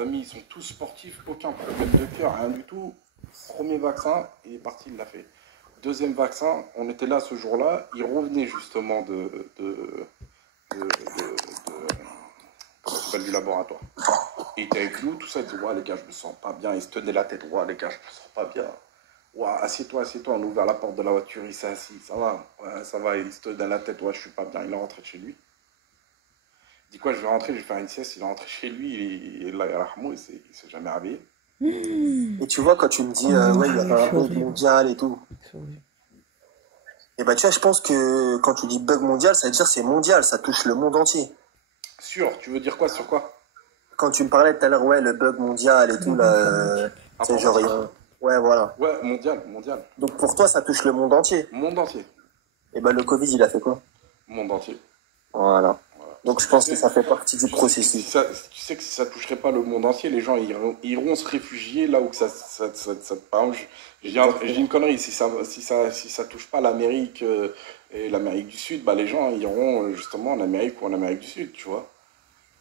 famille, ils sont tous sportifs, aucun problème de cœur, rien du tout. Premier vaccin, il est parti, il l'a fait. Deuxième vaccin, on était là ce jour-là, il revenait justement comment ça s'appelle, du laboratoire. Et il était avec nous, tout ça, il disait, ouais les gars, je me sens pas bien, il se tenait la tête, ouais les gars, je me sens pas bien. Ouais, assieds-toi, on a ouvert la porte de la voiture, il s'est assis, ça va, ouais, ça va, il se tenait la tête, ouais, je suis pas bien, il est rentré chez lui. Il dit quoi, je vais rentrer, je vais faire une sieste, il est rentré chez lui, et là, il s'est jamais réveillé. Et tu vois, quand tu me dis, ouais, il y a un bug mondial et tout. Et bah, tu vois, je pense que quand tu dis bug mondial, ça veut dire c'est mondial, ça touche le monde entier. Sûr, tu veux dire quoi, sur quoi? Quand tu me parlais tout à l'heure, ouais, le bug mondial et tout, là, c'est genre rien. Ouais, voilà. Ouais, mondial. Donc pour toi, ça touche le monde entier. Monde entier. Et bah, le Covid, il a fait quoi? Monde entier. Voilà. Donc je pense que ça fait partie du processus. Tu sais que si ça toucherait pas le monde entier, les gens iront se réfugier là où que ça par exemple, j'ai une connerie, si ça touche pas l'Amérique et l'Amérique du Sud, bah les gens iront justement en Amérique ou en Amérique du Sud, tu vois.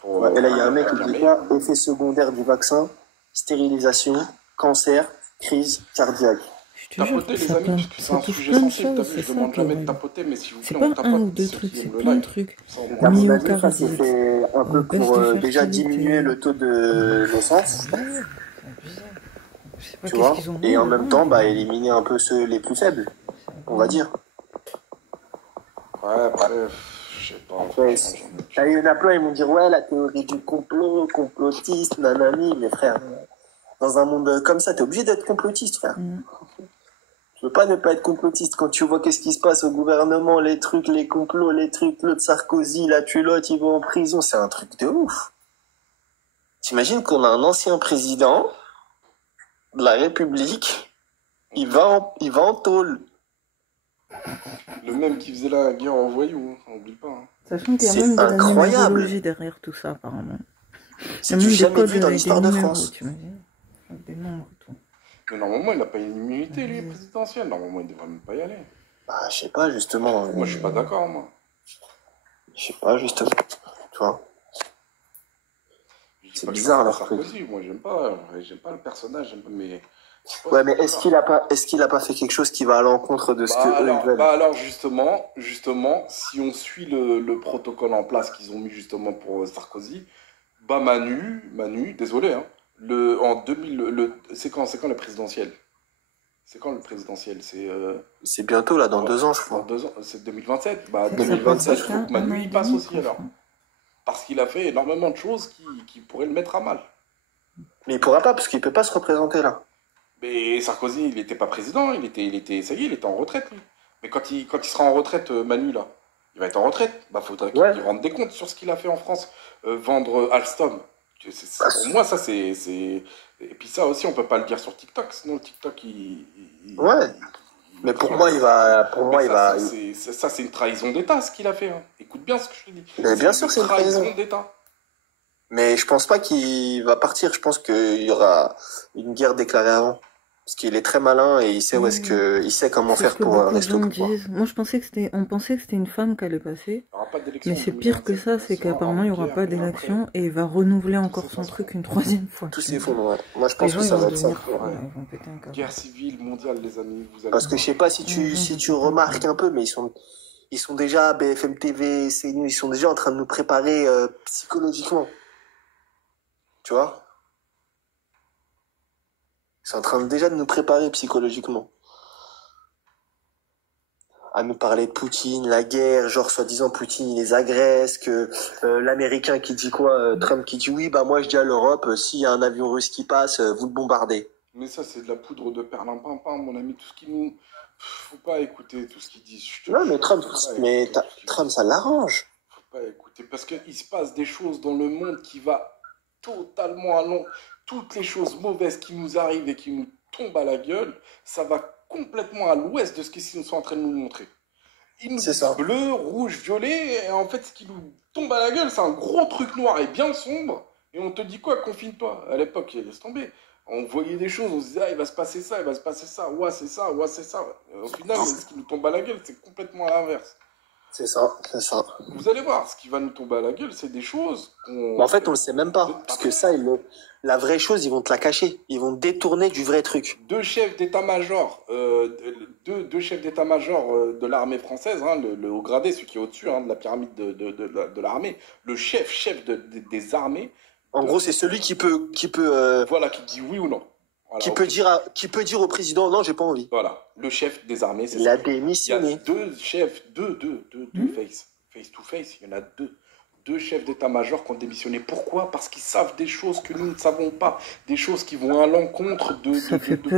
Ouais, et là, il y a un mec qui dit quoi? Effet secondaire du vaccin, stérilisation, cancer, crise cardiaque. Tapoter les amis, parce que c'est un sujet sensible, t'as vu, je demande jamais de tapoter, mais s'il vous plaît, on tapote. C'est pas un ou deux trucs, c'est plein de trucs. Ça s'est fait un peu pour déjà diminuer le taux de naissance. Tu vois, et en même temps, bah, éliminer un peu ceux les plus faibles, on va dire. Ouais, bref, je sais pas. Il y en a plein, ils vont dire, ouais, la théorie du complot, complotiste, nanani, mais frère, dans un monde comme ça, t'es obligé d'être complotiste, frère. Tu veux pas ne pas être complotiste quand tu vois qu'est-ce qui se passe au gouvernement, les trucs, les complots, les trucs, l'autre Sarkozy, la tulotte, il va en prison, c'est un truc de ouf. T'imagines qu'on a un ancien président de la République, il va en tôle. Le même qui faisait la guerre en voyou, on oublie pas. Hein. Sachant qu'il y a même de la numérologie derrière tout ça, apparemment. C'est du jamais vu dans l'histoire de France. Des nombres et tout. Mais normalement, il n'a pas une immunité, lui, présidentielle. Normalement, il ne devrait même pas y aller. Bah, je sais pas, justement. Moi, je suis pas d'accord, moi. Je sais pas, justement. Tu vois. C'est bizarre, leur truc. Moi, j'aime pas le personnage, mais... Ouais, mais est-ce qu'il a pas fait quelque chose qui va à l'encontre de ce que eux ils veulent? Bah alors, justement, si on suit le protocole en place qu'ils ont mis, justement, pour Sarkozy, bah, Manu, désolé, hein, en 2000, c'est quand le présidentiel? C'est quand le présidentiel? C'est bientôt, là, dans 2 ans, je crois. Dans 2 ans, c'est 2027. Bah, 2027, il faut que Manu, il passe aussi, alors. Parce qu'il a fait énormément de choses qui pourraient le mettre à mal. Mais il pourra pas, parce qu'il peut pas se représenter, là. Mais Sarkozy, il n'était pas président, ça y est, il était en retraite, lui. Mais quand il sera en retraite, Manu, là, il va être en retraite. Bah, faudrait qu'il rende des comptes sur ce qu'il a fait en France. Vendre Alstom. Pour moi, ça, c'est... Et puis ça aussi, on peut pas le dire sur TikTok, sinon le TikTok, Ouais. Mais pour moi, il va... Ça, c'est une trahison d'État, ce qu'il a fait. Hein. Écoute bien ce que je te dis. Mais bien sûr, c'est une trahison d'État. Mais je pense pas qu'il va partir. Je pense qu'il y aura une guerre déclarée avant. Parce qu'il est très malin et il sait il sait comment faire pour rester au pouvoir. Moi, on pensait que c'était une femme qui allait passer. Mais c'est pire que ça, c'est qu'apparemment, il n'y aura pas d'élection et il va renouveler encore son truc une 3e fois. Tout s'effondre, ouais. Moi, je pense que ça va être ça. Guerre civile mondiale, les amis. Parce que je sais pas si tu remarques un peu, mais ils sont déjà BFM TV, CNews, ils sont déjà en train de nous préparer psychologiquement. Tu vois? Ils sont en train déjà de nous préparer psychologiquement. À nous parler de Poutine, la guerre, genre soi-disant Poutine il les agresse, que l'Américain qui dit quoi, Trump qui dit oui, bah moi je dis à l'Europe, s'il y a un avion russe qui passe, vous le bombardez. Mais ça c'est de la poudre de perlimpinpin, mon ami, tout ce qui nous... Faut pas écouter tout ce qu'ils disent. Non mais Trump ça l'arrange. Faut pas écouter, parce qu'il se passe des choses dans le monde qui va totalement à long. Toutes les choses mauvaises qui nous arrivent et qui nous tombent à la gueule, ça va complètement à l'ouest de ce qu'ils sont en train de nous montrer. Ils nous disent bleu, rouge, violet, et en fait, ce qui nous tombe à la gueule, c'est un gros truc noir et bien sombre, et on te dit quoi, confine-toi. À l'époque, laisse tomber. On voyait des choses, on se disait, ah, il va se passer ça, ouais, c'est ça, ouais, c'est ça. Et au final, ce qui nous tombe à la gueule, c'est complètement à l'inverse. C'est ça, c'est ça. Vous allez voir, ce qui va nous tomber à la gueule, c'est des choses qu'on... En fait, on le sait même pas. Parce que ça, la vraie chose, ils vont te la cacher. Ils vont détourner du vrai truc. Deux chefs d'état-major, deux chefs d'état-major de l'armée française, hein, le haut gradé, celui qui est au-dessus hein, de la pyramide de l'armée, le chef des armées. En gros, c'est celui qui peut voilà, qui dit oui ou non. Voilà, qui peut dire au président, non, j'ai pas envie. Voilà, le chef des armées, c'est ça. Il a démissionné. Il y a deux chefs, deux face to face, il y en a deux chefs d'état-major qui ont démissionné. Pourquoi? Parce qu'ils savent des choses que nous ne savons pas, des choses qui vont à l'encontre de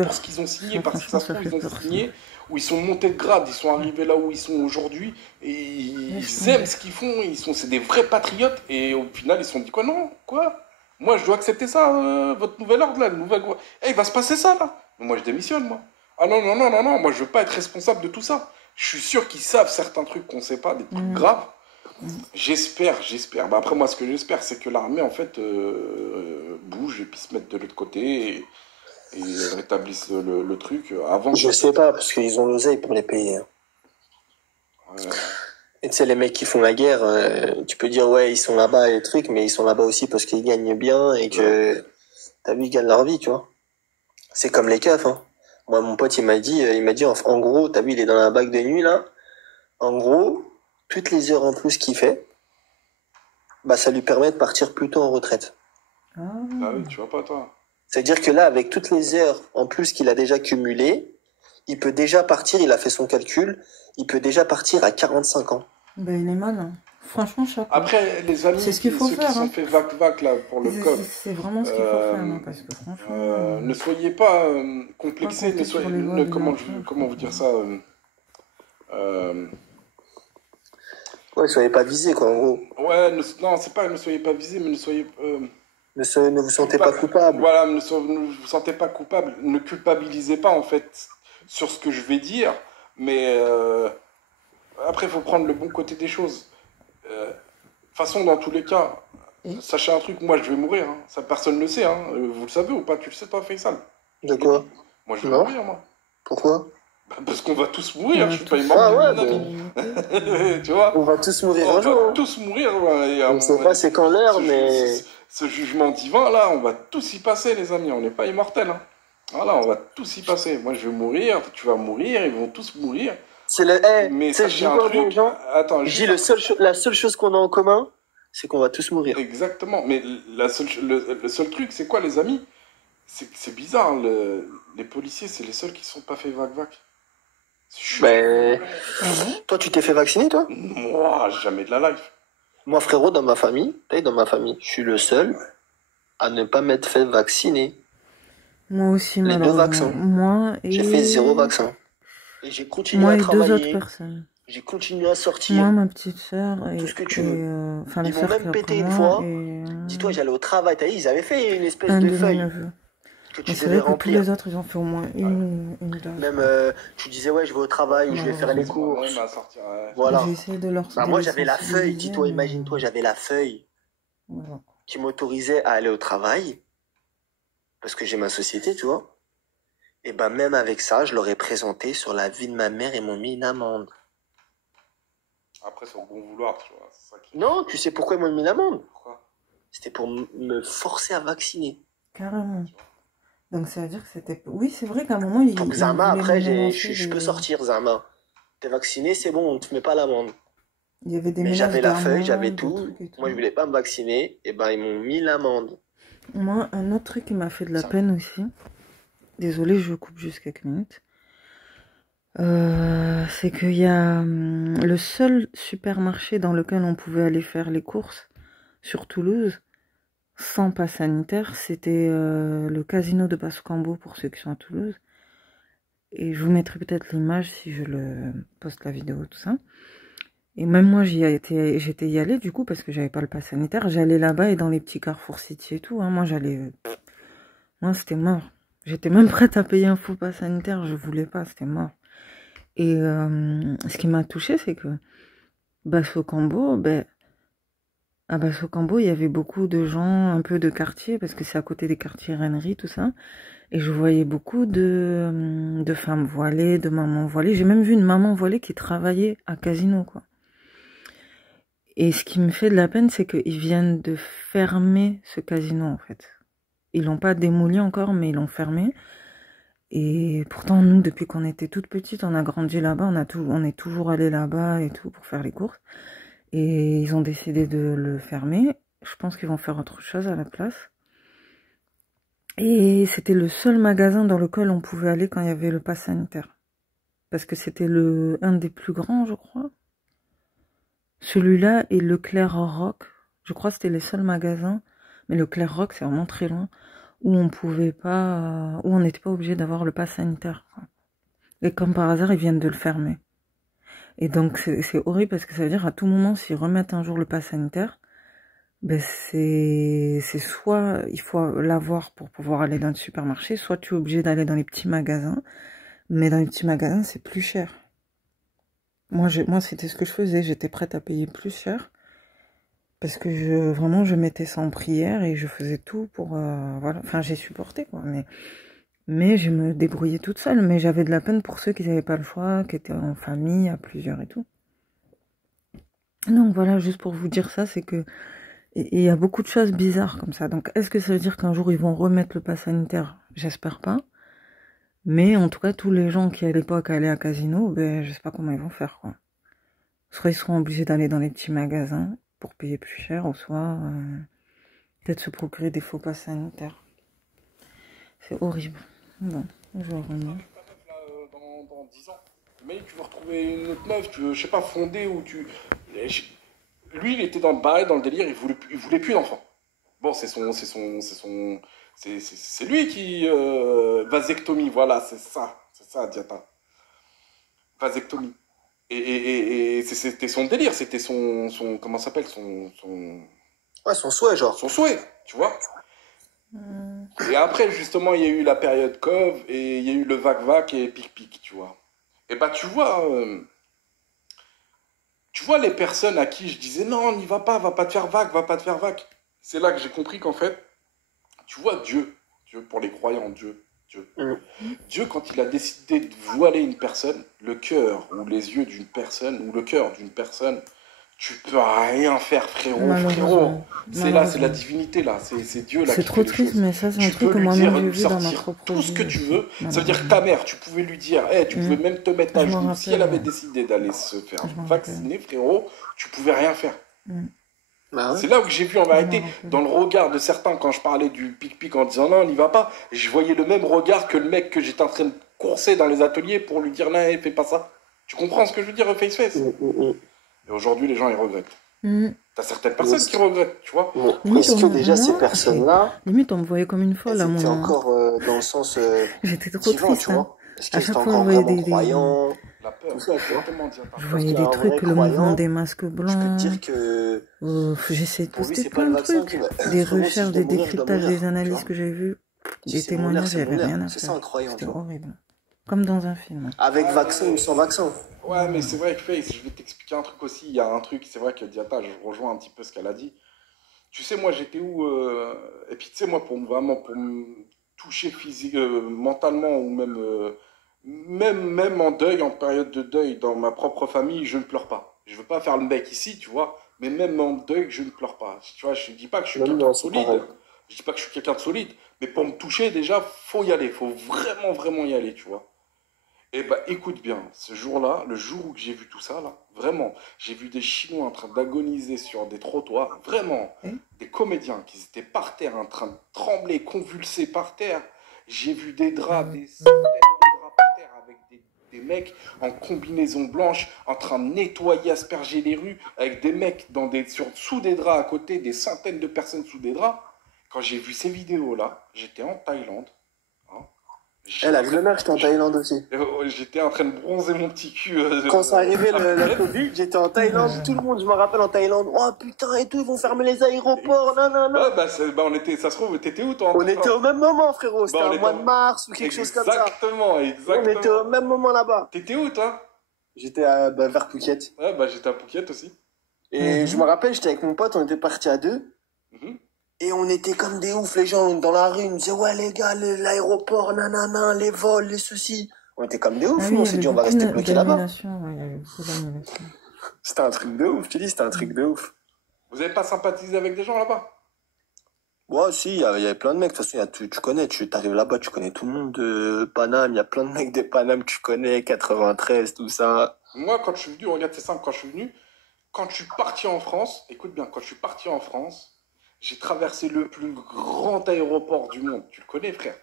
pour ce qu'ils ont signé, parce que ça se trouve, ils ont signé, ou ils sont montés de grade, ils sont arrivés là où ils sont aujourd'hui, et ils aiment ce qu'ils font, c'est des vrais patriotes, et au final, ils se sont dit quoi? Non, quoi? Moi, je dois accepter ça, votre nouvel ordre, là, le nouvel... il va se passer ça, là. Moi, je démissionne, moi. Ah non, moi, je veux pas être responsable de tout ça. Je suis sûr qu'ils savent certains trucs qu'on sait pas, des trucs graves. J'espère. Bah, après, moi, ce que j'espère, c'est que l'armée, en fait, bouge et puis se mette de l'autre côté et rétablisse le truc avant. Je sais pas, parce qu'ils ont l'oseille pour les payer. Ouais. Et tu sais, les mecs qui font la guerre, tu peux dire, ouais, ils sont là-bas et les trucs, mais ils sont là-bas aussi parce qu'ils gagnent bien et que, t'as vu, ils gagnent leur vie, tu vois. C'est comme les keufs, hein. Moi, mon pote, il m'a dit, en gros, t'as vu, il est dans la bague de nuit, là. En gros, toutes les heures en plus qu'il fait, bah, ça lui permet de partir plus tôt en retraite. Ah oui, tu vois pas, toi. C'est-à-dire que là, avec toutes les heures en plus qu'il a déjà cumulées, il peut déjà partir, il a fait son calcul, il peut déjà partir à 45 ans. Ben, il est malin. Franchement, chapeau. Après, les amis, c'est ce qu'il faut ceux faire, qui sont fait vac là pour le COP. C'est vraiment ce qu'il faut faire, hein, parce que franchement. Ne soyez pas complexés, comment vous dire ça Ouais, soyez pas visés, quoi, en gros. Ouais, non, c'est pas ne soyez pas visés, mais ne soyez. Ne vous sentez pas coupable. Voilà, ne vous sentez pas coupable. Ne culpabilisez pas, en fait, sur ce que je vais dire, mais après, il faut prendre le bon côté des choses. De toute façon, dans tous les cas, sachez un truc, moi, je vais mourir. Hein. Ça, personne ne le sait. Hein. Vous le savez ou pas? Tu le sais, toi, Faisal? De quoi? Moi, je vais mourir, moi. Pourquoi? Parce qu'on va tous mourir, je suis pas immortel, mon ami. Tu vois? On va tous mourir un jour. On va tous mourir. On ne sait pas c'est quand l'heure, mais... Ce jugement divin, là, on va tous y passer, les amis. On n'est pas immortels. Hein. Voilà, on va tous y passer. Moi, je vais mourir, tu vas mourir, ils vont tous mourir. C'est le... mais sachez un truc... Attends, je dis la seule chose qu'on a en commun, c'est qu'on va tous mourir. Exactement. Mais le seul truc, c'est quoi, les amis? C'est bizarre. Les policiers, c'est les seuls qui ne sont pas fait vac. Mais... Toi, tu t'es fait vacciner, toi? Moi, jamais de la life. Moi, frérot, dans ma famille, je suis le seul à ne pas m'être fait vacciner. Moi aussi, les 2 vaccins. J'ai fait 0 vaccin. Et j'ai continué à travailler. Moi et 2 autres personnes. J'ai continué à sortir. Moi, ma petite sœur et tout ce que tu veux. Ils m'ont même pété une fois. Dis-toi, j'allais au travail. T'as vu, ils avaient fait une espèce de feuille. Que tu devais remplir. Tous les autres, ils ont fait au moins une dose. Même, tu disais, ouais, je vais au travail ou je vais faire les cours. Voilà. J'essaie de leur moi, j'avais la feuille. Dis-toi, imagine-toi, j'avais la feuille qui m'autorisait à aller au travail. Parce que j'ai ma société, tu vois. Et ben, même avec ça, je leur ai présenté sur la vie de ma mère et m'ont mis une amende. Après, c'est au bon vouloir, tu vois. Ça qui... Non, tu sais pourquoi ils m'ont mis une amende? Pourquoi? C'était pour me forcer à vacciner. Carrément. Donc ça veut dire que c'était... Oui, c'est vrai qu'à un moment, il... Donc Zama, après, je peux sortir, Zama. T'es vacciné, c'est bon, on te met pas l'amende. Il y avait des mais j'avais la feuille, j'avais tout. Moi, je voulais pas me vacciner. Et ben, ils m'ont mis l'amende. Moi, un autre truc qui m'a fait de la peine aussi. Désolée, je coupe juste quelques minutes. C'est qu'il y a le seul supermarché dans lequel on pouvait aller faire les courses sur Toulouse sans pass sanitaire, c'était le casino de Basso-Cambo pour ceux qui sont à Toulouse. Et je vous mettrai peut-être l'image si je le poste la vidéo, tout ça. Et même moi, j'étais y allée du coup parce que j'avais pas le pass sanitaire. J'allais là-bas et dans les petits Carrefour City et tout. Hein, moi, moi, c'était mort. J'étais même prête à payer un faux pass sanitaire. Je voulais pas, c'était mort. Et ce qui m'a touchée, c'est que Basso-Cambo, à Basso-Cambo, il y avait beaucoup de gens un peu de quartier, parce que c'est à côté des quartiers Rennery, tout ça. Et je voyais beaucoup de femmes voilées, de mamans voilées. J'ai même vu une maman voilée qui travaillait à Casino, quoi. Et ce qui me fait de la peine, c'est qu'ils viennent de fermer ce casino, en fait. Ils l'ont pas démoli encore, mais ils l'ont fermé. Et pourtant, nous, depuis qu'on était toute petite, on a grandi là-bas, on est toujours allé là-bas et tout pour faire les courses. Et ils ont décidé de le fermer. Je pense qu'ils vont faire autre chose à la place. Et c'était le seul magasin dans lequel on pouvait aller quand il y avait le pass sanitaire. Parce que c'était un des plus grands, je crois. Celui-là et Leclerc Rock. Je crois que c'était les seuls magasins. Mais Leclerc Rock, c'est vraiment très loin. Où on pouvait pas, où on n'était pas obligé d'avoir le pass sanitaire, quoi. Et comme par hasard, ils viennent de le fermer. Et donc, c'est horrible parce que ça veut dire à tout moment, s'ils remettent un jour le pass sanitaire, ben c'est soit il faut l'avoir pour pouvoir aller dans le supermarché, soit tu es obligé d'aller dans les petits magasins. Mais dans les petits magasins, c'est plus cher. Moi, c'était ce que je faisais. J'étais prête à payer plus cher. Parce que vraiment, je mettais ça en prière et je faisais tout pour, voilà. Enfin, j'ai supporté, quoi. Mais je me débrouillais toute seule. Mais j'avais de la peine pour ceux qui n'avaient pas le choix, qui étaient en famille, à plusieurs et tout. Donc voilà, juste pour vous dire ça, c'est que il y a beaucoup de choses bizarres comme ça. Donc, est-ce que ça veut dire qu'un jour, ils vont remettre le pass sanitaire? J'espère pas. Mais en tout cas, tous les gens qui à l'époque allaient à Casino, ben, je sais pas comment ils vont faire, quoi. Soit ils seront obligés d'aller dans les petits magasins pour payer plus cher, ou soit peut-être se procurer des faux passes sanitaires. C'est horrible. Bon, je vais revenir. Dans 10 ans. Mais tu veux retrouver une autre meuf, tu veux, je sais pas, fonder ou tu. Lui, il était dans le bail, dans le délire, il voulait plus d'enfants. Bon, c'est lui qui. Vasectomie, voilà, c'est ça, Diata. Vasectomie. Et c'était son délire, c'était comment ça s'appelle, Ouais, son souhait, genre. son souhait, tu vois. Et après, justement, il y a eu la période Cove et il y a eu le vac-vac et pic-pic, tu vois. Et bah, tu vois les personnes à qui je disais non, n'y va pas te faire vac, va pas te faire vac. C'est là que j'ai compris qu'en fait, tu vois Dieu pour les croyants, Dieu, quand il a décidé de voiler une personne, le cœur ou les yeux d'une personne, ou le cœur d'une personne, tu peux rien faire, frérot. C'est là, c'est la divinité, là. C'est Dieu, là, c'est qui trop fait les triste, choses. mais ça, c'est un Tu truc peux que lui moi-même dire, j'ai lui vu dans ma sortir propre tout ce que vie tu aussi. veux. Ça veut dire que ta mère, tu pouvais lui dire, tu pouvais même te mettre à Je m'en genoux. Si elle rappelle, avait ouais. décidé d'aller se faire Je m'en vacciner, frérot, tu pouvais rien faire. Bah ouais. C'est là où j'ai vu en Je m'en vérité, rappelle. dans le regard de certains, quand je parlais du pic-pic en disant non, on n'y va pas, je voyais le même regard que le mec que j'étais en train de courser dans les ateliers pour lui dire non, fais pas ça. Tu comprends ce que je veux dire, face-face? Et aujourd'hui, les gens, ils regrettent. T'as certaines personnes qui regrettent, tu vois. Limite, Est-ce que déjà moi, ces personnes-là, limite, on me voyait comme une folle à elles un étaient moment. encore dans le sens J'étais trop divin, triste, tu vois? Est-ce À qu'elles chaque étaient fois, on encore voyait vraiment croyants? La peur, Tout ça, tu vois. exactement, Diata. je Parce voyais qu'un des trucs, vrai le mouvement croyant, des masques je peux te blancs. dire que J'essaie de pour lui, poster c'est pas plein le de vaccin qui trucs. va. Des Frérot, si recherches, je dois des mourir, je dois décryptages, mourir, des tu analyses vois. que j'ai vues. Si Des c'est mon air, témoignages, c'est j'avais mon air. rien à C'est ça faire. un croyant, tu C'était vois. horrible. Comme dans un film. Avec vaccin ou sans vaccin. Ouais, mais c'est vrai que Face, je vais t'expliquer un truc aussi. Il y a un truc, c'est vrai que Diata, je rejoins un petit peu ce qu'elle a dit. Tu sais, moi, j'étais où et puis, tu sais, moi, pour me toucher physique, mentalement, ou même en deuil, en période de deuil, dans ma propre famille, je ne pleure pas. Je veux pas faire le mec ici, tu vois, mais même en deuil, je ne pleure pas. Tu vois, je dis pas que je suis Même quelqu'un moi, de c'est solide. pareil. Je dis pas que je suis quelqu'un de solide, mais pour me toucher, déjà, faut y aller. Faut vraiment, vraiment y aller, tu vois. Eh ben, écoute bien, ce jour-là, le jour où j'ai vu tout ça, là, vraiment, j'ai vu des Chinois en train d'agoniser sur des trottoirs, vraiment, des comédiens qui étaient par terre, en train de trembler, convulser par terre. J'ai vu des draps, des centaines de draps par terre avec des mecs en combinaison blanche, en train de nettoyer, asperger les rues, avec des mecs sous des draps à côté, des centaines de personnes sous des draps. Quand j'ai vu ces vidéos-là, j'étais en Thaïlande. Elle a vu le mec, j'étais en Thaïlande aussi. J'étais en train de bronzer mon petit cul. Quand ça arrivait la Covid, j'étais en Thaïlande, tout le monde, je me rappelle en Thaïlande. Oh putain et tout, ils vont fermer les aéroports, non. Ouais, bah, ça se trouve, t'étais où toi? On était au même moment, frérot, c'était un mois de mars ou quelque chose comme ça. Exactement. On était au même moment là-bas. T'étais où toi? J'étais vers Phuket. Ouais, bah j'étais à Phuket aussi. Et je me rappelle, j'étais avec mon pote, on était partis à deux. Et on était comme des oufs, les gens dans la rue, ils nous disaient, ouais, les gars, l'aéroport, nanana, les vols, les soucis. On était comme des oufs, nous, on s'est dit, on va rester bloqués là-bas. Il y avait beaucoup d'annulations. C'était un truc de ouf, je te dis, c'était un truc de ouf. Vous n'avez pas sympathisé avec des gens là-bas? Ouais, si, il y avait plein de mecs. De toute façon, tu connais, tu t'arrives là-bas, tu connais tout le monde de Paname. Il y a plein de mecs de Paname que tu connais, 93, tout ça. Moi, quand je suis venu, regarde, c'est simple, quand je suis venu, quand je suis parti en France, écoute bien, quand je suis parti en France, j'ai traversé le plus grand aéroport du monde. Tu le connais, frère?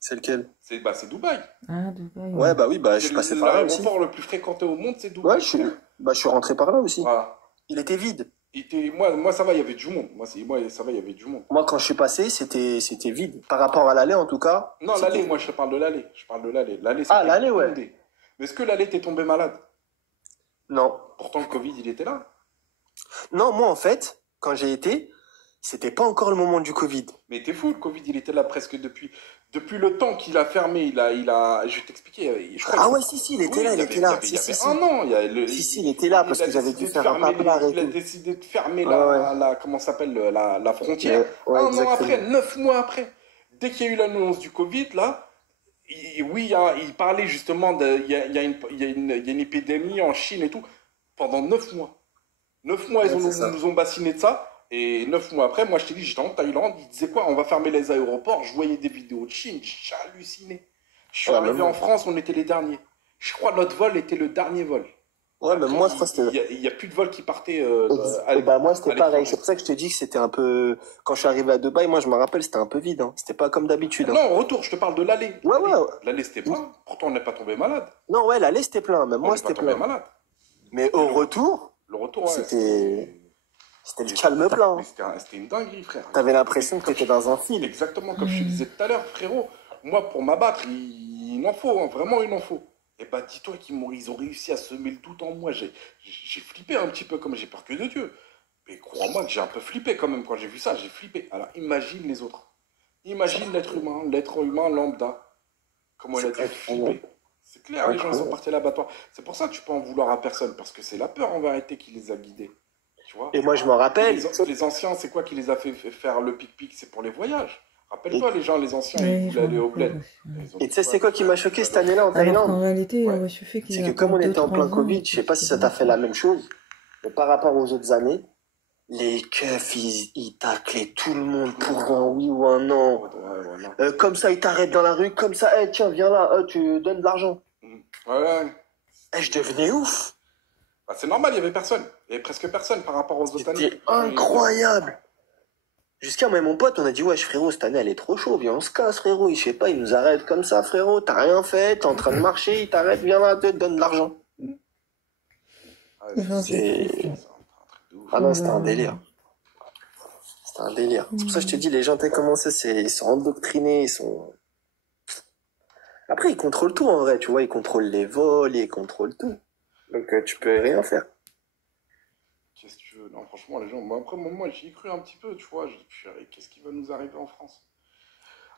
C'est lequel? C'est Dubaï. Ah, Dubaï, Ouais, ouais. bah oui, bah je C'est suis passé par là aussi. l'aéroport le plus fréquenté au monde, c'est Ouais, Dubaï, frère. je suis rentré par là aussi. Voilà. Il était vide. Moi, ça va, il y avait du monde. Moi, ça va, il y avait du monde. Moi, quand je suis passé, c'était vide. Par rapport à l'aller, en tout cas. Non, c'était- l'aller, moi, je te parle de l'aller. Je parle de l'aller. L'aller, Ah, c'était l'aller, ouais. bondé. Mais est-ce que l'aller, t'es tombé malade? Non. Pourtant, le Covid, il était là. Non, moi, en fait, quand j'ai été, c'était pas encore le moment du Covid. Mais t'es fou, le Covid, il était là presque depuis le temps qu'il a fermé. Je vais t'expliquer. Je crois Ah que ouais, si, il était oui, là, il était là. il Si, y si, avait si. un an. Si, il était là parce que j'avais dû faire un paplard et Il a tout. décidé de fermer Ouais, ouais. comment ça s'appelle, la frontière. Ouais, Un an exactement. après, 9 mois après. Dès qu'il y a eu l'annonce du Covid, là, oui, il parlait justement il y a une épidémie en Chine et tout. Pendant 9 mois. 9 mois, Ouais, c'est ça. nous ont bassiné de ça. Et 9 mois après, moi, je t'ai dit, j'étais en Thaïlande. Ils disaient quoi? On va fermer les aéroports. Je voyais des vidéos de Chine. J'ai halluciné. Je suis Ouais, arrivé même en moi. France, on était les derniers. Je crois que notre vol était le dernier vol. Ouais, même Après, moi, je crois que c'était. il y a plus de vols qui partaient Bah, moi, c'était à pareil. l'étranger. C'est pour ça que je te dis que c'était un peu. Quand je suis arrivé à Dubaï, moi, je me rappelle, c'était un peu vide. Hein. C'était pas comme d'habitude. Hein. Non, au retour, je te parle de l'aller. Ouais, ouais. L'aller, c'était plein. Pourtant, on n'est pas tombé malade. Non, ouais, l'aller, c'était plein. Même On moi, n'est pas c'était tombé plein. malade. Mais au retour, Le retour, ouais, c'était le calme plein. mais Hein. c'était une dinguerie, frère. T'avais l'impression que t'étais dans un film. Exactement comme je te disais tout à l'heure, frérot. Moi, pour m'abattre, il en faut, hein, vraiment, il en faut. Et bah, dis-toi ils ont réussi à semer le doute en moi. J'ai flippé un petit peu, comme j'ai peur que de Dieu. Mais crois-moi que j'ai un peu flippé quand même quand j'ai vu ça, j'ai flippé. Alors imagine les autres. Imagine l'être humain lambda. Comment il a dû flipper. C'est clair, les gens ils sont partis à l'abattoir. C'est pour ça que tu peux en vouloir à personne, parce que c'est la peur en vérité qui les a guidés. Tu vois? Et moi, je me rappelle. Les anciens, c'est quoi qui les a fait faire le pic-pic? C'est pour les voyages. Rappelle-toi, les anciens, Oui, ils je voulaient me aller au rappelle bled. aussi, ouais. Ils ont Et dit tu sais, c'est quoi qui m'a choqué cette année-là en Alors qu'en Thaïlande? réalité, il Ouais. aurait suffi qu'il C'est que attende comme on était en 2-3 plein ans, Covid, et je sais pas si puis ça c'est t'a bon, fait la même chose, mais par rapport aux autres années, les keufs, ils taclaient tout le monde pour un oui ou un non. Ouais, voilà. Comme ça, ils t'arrêtent dans la rue, comme ça, hey, tiens, viens là, tu donnes de l'argent. Ouais. Eh, je devenais ouf. Bah, c'est normal, il y avait personne. Il y avait presque personne par rapport aux autres années. C'était incroyable. Jusqu'à moi et mon pote, on a dit, wesh, frérot, cette année, elle est trop chaud, viens, on se casse, frérot. Je sais pas, ils nous arrêtent comme ça, frérot. T'as rien fait, t'es en train de marcher, ils t'arrêtent, viens là, te donne de l'argent. Ah, J'en c'est sais c'est plus. un truc de ouf. Ah non, c'était un délire. C'était un délire. C'est pour ça que je te dis, les gens, t'as commencé, ils sont endoctrinés, ils sont... Après, ils contrôlent tout, en vrai, tu vois, ils contrôlent les vols, ils contrôlent tout. Donc, tu peux rien faire. Qu'est-ce que tu veux? Non, franchement, les gens. Moi, après, moi, j'y ai cru un petit peu, tu vois. J'ai dit, purée, qu'est-ce qui va nous arriver en France?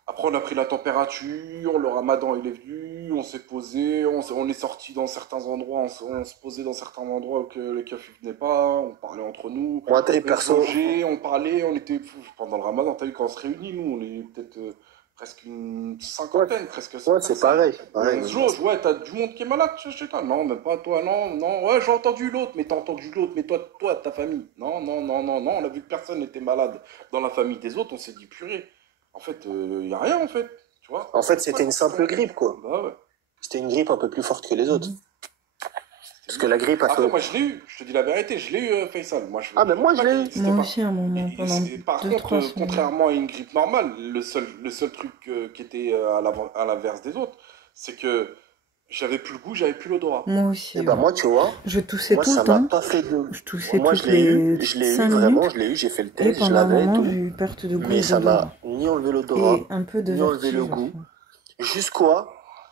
Après, on a pris la température, le ramadan il est venu, on s'est posé, on est sorti dans certains endroits, on se posait dans certains endroits où que les keufs ne venaient pas, on parlait entre nous, Moi, t'as on perso, mangeait, on parlait, on était. Pendant le ramadan, t'as vu, quand on se réunit, nous, on est peut-être presque une cinquantaine, presque 100 ouais, c'est personnes. pareil. Et pareil. on se jauge, ouais, t'as du monde qui est malade chez toi. Non, même pas toi, non, ouais, j'ai entendu l'autre, mais t'as entendu l'autre, mais toi, ta famille. Non, on a vu que personne n'était malade dans la famille des autres, on s'est dit, purée, en fait, y a rien, en fait, tu vois. En fait, c'était une simple grippe, quoi. Bah ouais. C'était une grippe un peu plus forte que les autres. Parce que la grippe a Après, fait... moi, je l'ai eu, je te dis la vérité, je l'ai eu, Faisal. Moi, Ah, mais moi, je l'ai eu. C'était Moi pas- aussi, à un moment, pendant Par 2-3 contre, semaines. contrairement à une grippe normale, le seul truc qui était à l'inverse des autres, c'est que j'avais plus le goût, j'avais plus l'odorat. Moi aussi. Et ben ouais. moi, tu vois, Je toussais moi, tout ça le m'a temps. pas fait de... Je toussais Moi, toutes les je l'ai eu 5 vraiment, minutes. je l'ai eu, j'ai fait le Et test, je pendant un l'avais et moment, tout. j'ai eu perte de goût Mais et ça d'odorat. m'a ni enlevé l'odorat, Et un peu de ni enlevé le vertige goût. aussi. Jusqu'à,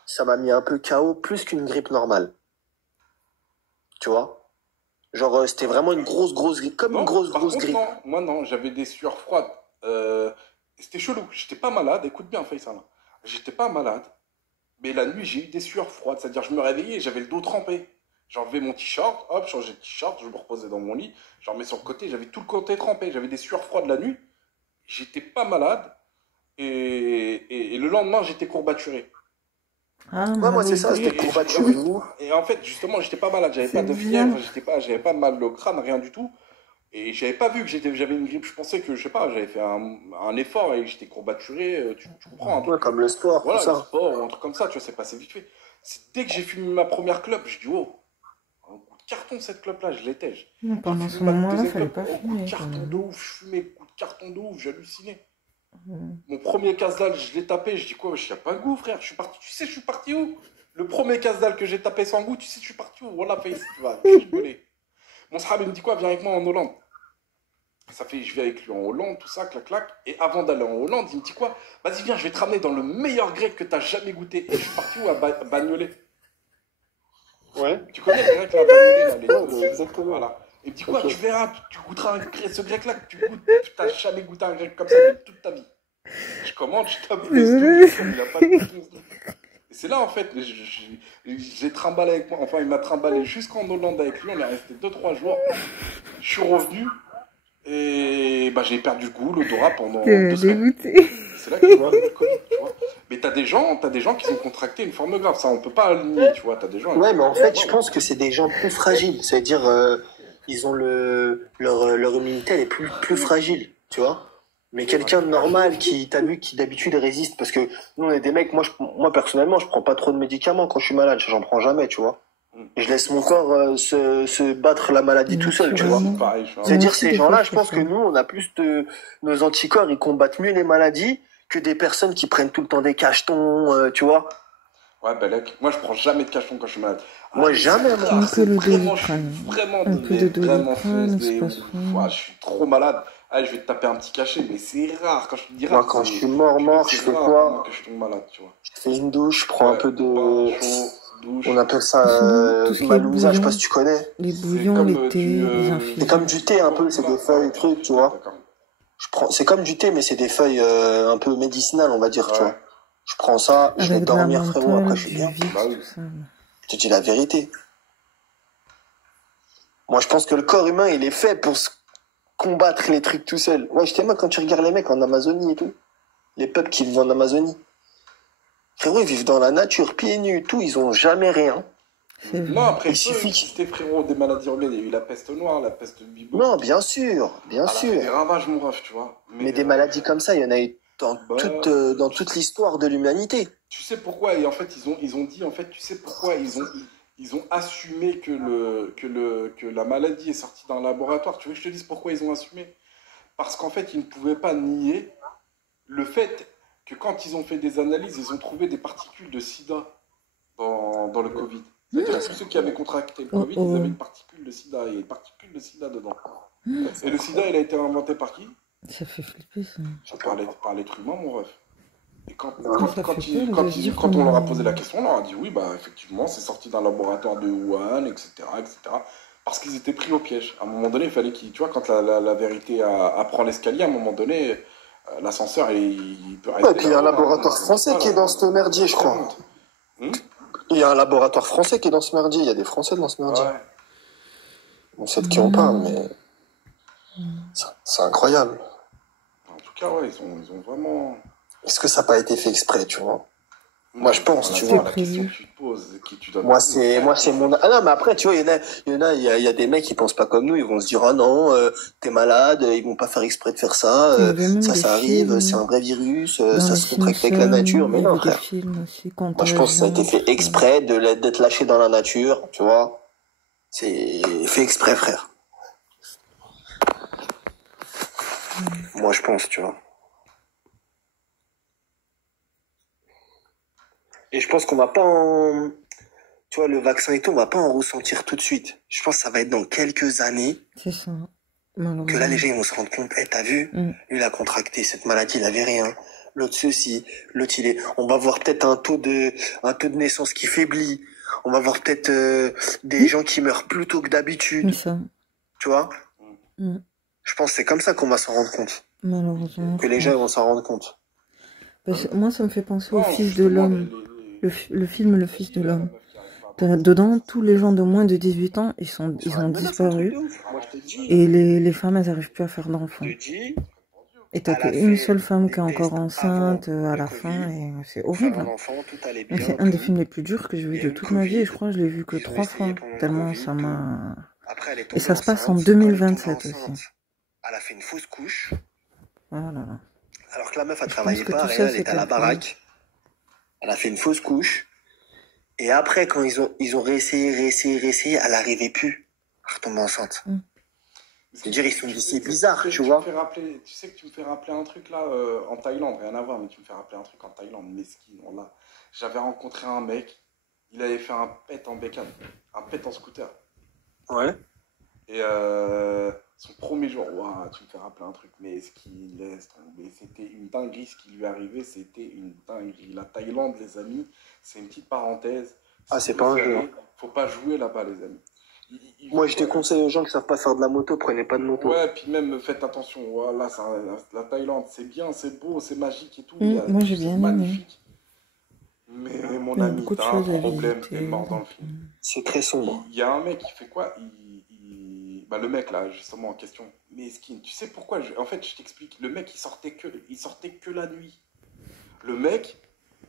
ça m'a mis un peu KO plus qu'une grippe normale. Tu vois? Genre, c'était vraiment une grosse grippe, comme une Non, grosse par contre, grippe. non, moi non, j'avais des sueurs froides. C'était chelou, j'étais pas malade, écoute bien, Faisal. J'étais pas malade, mais la nuit, j'ai eu des sueurs froides, c'est-à-dire je me réveillais, j'avais le dos trempé. J'enlevais mon t-shirt, hop, je changeais de t-shirt, je me reposais dans mon lit, je remets sur le côté, j'avais tout le côté trempé, j'avais des sueurs froides la nuit, j'étais pas malade, et le lendemain, j'étais courbaturé. Ah, Ouais, moi, c'est ça, malheureux. c'était En courbature fait, et tout. en fait, justement, j'étais pas malade, j'avais C'est pas de bizarre. fièvre, j'avais pas mal au crâne, rien du tout. Et j'avais pas vu que j'avais une grippe. Je pensais que, je sais pas, j'avais fait un effort et j'étais courbaturé. Tu comprends, un Ouais, truc. comme le sport, tout Voilà, le ça. sport ou un truc comme ça, tu vois, c'est passé vite fait. Dès que j'ai fumé ma première clope, je dis, oh, un coup de carton cette clope-là, je l'étège. Mais J'ai pendant fumé ce ma moment-là, deuxième fallait clope, pas oh, coup de fumer quand carton de même. ouf, je fumais, coup de carton de ouf, j'hallucinais. Mm. Mon premier casse-dalle, je l'ai tapé, je dis quoi, il n'y a pas de goût, frère, je suis parti, tu sais, je suis parti où? Le premier casse-dalle que j'ai tapé sans goût, tu sais, je suis parti où? Voilà, face, tu vas rigoler. Mon sahab, il me dit quoi, viens avec moi en Hollande. Ça fait, je vais avec lui en Hollande, tout ça, clac, clac. Et avant d'aller en Hollande, il me dit quoi? Vas-y, viens, je vais te ramener dans le meilleur grec que tu as jamais goûté. Et je suis parti où? À Bagnolet. Ouais. Tu connais le grec, là, Bagnolet, là, Ouais, bah, exactement. Voilà. Il me dit quoi? Ok. Tu verras, tu goûteras ce grec-là que tu n'as jamais goûté un grec comme ça de toute ta vie. Je commande, je tape C'est les vrai. douches, il n'a pas de goût. Et c'est là, en fait, j'ai trimballé avec moi. Enfin, il m'a trimballé jusqu'en Hollande avec lui. On est resté 2-3 jours. Je suis revenu. Et bah, j'ai perdu le goût, l'odorat pendant 2 semaines. Dégoûté. C'est là que j'ai eu le Covid, tu vois. Mais t'as des gens qui ont contracté une forme grave. Ça, on peut pas le nier, tu vois. T'as des gens. Ouais, mais en fait, je pense que c'est des gens plus fragiles. C'est-à-dire, ils ont leur immunité, elle est plus fragile, tu vois. Mais quelqu'un de normal qui, t'as vu, qui d'habitude résiste, parce que nous, on est des mecs, moi personnellement, je prends pas trop de médicaments quand je suis malade, j'en prends jamais, tu vois. Et je laisse mon corps se battre la maladie tout seul, tu vois. Naturellement. Pareil, je suis un- Moi C'est-à-dire, aussi, ces des fois, gens-là, je je fais pense ça. que nous, on a plus de, nos anticorps, ils combattent mieux les maladies que des personnes qui prennent tout le temps des cachetons, tu vois. Ouais, Belek. Moi, je prends jamais de cachetons quand je suis malade. Moi, Mais jamais, c'est moi. rare, Un peu c'est le vraiment, je suis Doliprane. vraiment, Un peu mais de vraiment Doliprane, foncé. c'est pas soin. Je suis trop malade. Allez, je vais te taper un petit cachet, mais c'est rare. Quand je te dis Moi, rare, quand je c'est. suis mort, je C'est fais rare pour moi quoi? que je tombe malade, tu vois. Je fais une douche, je prends un Ouais, peu bain de, chaud, on douche. appelle ça, Sinon, tout ce qui est Malouza, je sais pas bouillon, si tu connais. les C'est bouillons, comme les thés, les C'est comme infusions. du thé un peu, c'est des feuilles, trucs, tu vois. D'accord. C'est comme du thé, mais c'est des feuilles, un peu médicinales, on va dire, tu Ouais. vois. Je prends ça, je vais Avec de la dormir, frérot, après menthe, je suis du bien. Vicks, Bah oui. tout ça. Je te dis la vérité. Moi, je pense que le corps humain, il est fait pour combattre les trucs tout seul. Ouais, je t'aime quand tu regardes les mecs en Amazonie et tout. Les peuples qui vivent en Amazonie. Frérot, ils vivent dans la nature, pieds nus, tout, ils ont jamais rien. C'est vrai. Non, après, Il il peut suffit exister, frérot, des maladies urbaines. Il y a eu la peste noire, la peste bubonique. Non, bien sûr, bien Elle a fait des sûr. ravages, mon ref, tu vois. Mais des maladies comme ça, il y en a eu bah, dans toute l'histoire de l'humanité. Tu sais pourquoi? Et en fait, ils ont dit, en fait, tu sais pourquoi ils ont assumé que la maladie est sortie d'un laboratoire. Tu veux que je te dise pourquoi ils ont assumé? Parce qu'en fait, ils ne pouvaient pas nier le fait que quand ils ont fait des analyses, ils ont trouvé des particules de sida dans le Covid. C'est-à-dire que ceux qui avaient contracté le Covid, ils avaient une particule de sida et une particule de sida dedans. Et le sida, il a été inventé par qui? Ça fait flipper, ça. Par l'être humain, mon ref. Et quand on leur a posé la question, on leur a dit oui, bah effectivement, c'est sorti d'un laboratoire de Wuhan, etc., etc. Parce qu'ils étaient pris au piège. À un moment donné, il fallait qu'ils, tu vois, quand la vérité apprend l'escalier, à un moment donné, l'ascenseur, il peut rester. Ouais, et puis il y a un laboratoire français qui est dans ce merdier, je crois. Il y a un laboratoire français qui est dans ce merdier. Il y a des Français dans ce merdier. Ouais. On sait de qui on parle, mais c'est incroyable. En tout cas, ouais, ils ont vraiment. Est-ce que ça n'a pas été fait exprès, tu vois? Moi, je pense, tu vois. La question que tu te poses, qui tu dois Moi, c'est mon. Ah non, mais après, tu vois, il y a des mecs qui pensent pas comme nous. Ils vont se dire, ah non, t'es malade. Ils vont pas faire exprès de faire ça. Ça arrive. C'est un vrai virus. Ça se contracte avec la nature. Mais non, frère. Moi, je pense que ça a été fait exprès d'être lâché dans la nature, tu vois. C'est fait exprès, frère. Moi, je pense, tu vois. Et je pense qu'on va pas en... Tu vois, le vaccin et tout, on va pas en ressentir tout de suite. Je pense que ça va être dans quelques années. C'est ça. Que là, les gens, ils vont se rendre compte, t'as vu? Lui, il a contracté cette maladie, il avait rien. L'autre, ceci. L'autre, il est... On va voir peut-être un taux de naissance qui faiblit. On va voir peut-être des gens qui meurent plus tôt que d'habitude. Ça. Tu vois? Je pense que c'est comme ça qu'on va s'en rendre compte. Malheureusement. Que les gens vont s'en rendre compte. Parce que moi, ça me fait penser au Fils de l'homme. Le film Le Fils de l'homme. Dedans, tous les gens de moins de 18 ans, ils ont disparu. Et les femmes, elles n'arrivent plus à faire d'enfants. Et t'as qu'une seule femme qui est encore enceinte à la fin, et c'est horrible. C'est un des films les plus durs que j'ai vu de toute ma vie, et je crois que je l'ai vu que 3 fois, tellement ça m'a... Et ça se passe en 2027 aussi. Elle a fait une fausse couche. Voilà. Alors que la meuf, elle travaillait pas, elle était à la baraque. Elle a fait une fausse couche. Et après, quand ils ont réessayé, elle n'arrivait plus à retomber enceinte. C'est-à-dire, ils sont dit, c'est bizarre, tu vois. Tu sais que tu me fais rappeler un truc là, en Thaïlande, rien à voir, mais tu me fais rappeler un truc en Thaïlande, mesquine. Là. J'avais rencontré un mec, il avait fait un pet en bécane, un pet en scooter. Ouais. Et son premier jour, wow, tu me fais rappeler un truc, mais ce qu'il laisse tomber, c'était une dinguerie, ce qui lui arrivait, c'était une dinguerie. La Thaïlande, les amis, c'est une petite parenthèse. Ah, c'est pas un jeu. Faut pas jouer là-bas, les amis. Moi, je déconseille aux gens qui savent pas faire de la moto, prenez pas de moto. Ouais, puis même faites attention. Voilà, la Thaïlande, c'est bien, c'est beau, c'est magique et tout. Moi, j'ai bien aimé. Mais mon ami, t'as un problème, t'es mort dans le film. C'est très sombre. Il y a un mec qui fait quoi bah, le mec là, justement en question. Mais Skin, tu sais pourquoi en fait, je t'explique. Le mec, il sortait que la nuit. Le mec,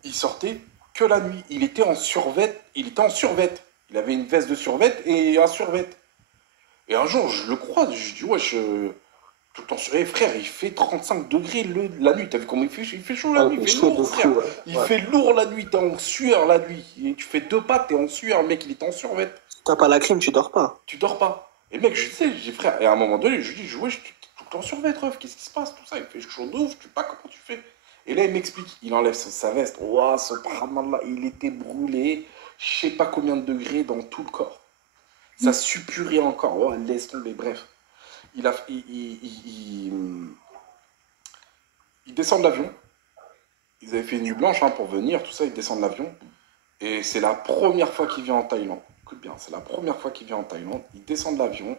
il sortait que la nuit. Il était en survêt. Il avait une veste de survêt et un survêt. Et un jour, je le croise. Je dis, wesh, tout le temps sur. Eh, frère, il fait 35 degrés la nuit. T'as vu comment il fait chaud la nuit? Il fait lourd, frère. Il fait lourd la nuit. T'es en sueur la nuit. Et tu fais 2 pas, t'es en sueur. Le mec, il est en survêt. T'as pas la clim, tu dors pas. Tu dors pas. Et mec, je sais, j'ai frère. Et à un moment donné, je lui dis, wesh, tu es tout le temps survêt, ref. Qu'est-ce qui se passe? Tout ça. Il fait chaud de ouf. Tu sais pas comment tu fais. Et là, il m'explique. Il enlève sa veste. Ouah, subhanallah, il était brûlé. Je sais pas combien de degrés dans tout le corps. Ça suppurait encore. Oh, laisse tomber. Bref. Il descend de l'avion. Ils avaient fait une nuit blanche pour venir, tout ça. Il descend de l'avion. Et c'est la première fois qu'il vient en Thaïlande. Écoute bien, c'est la première fois qu'il vient en Thaïlande. Il descend de l'avion.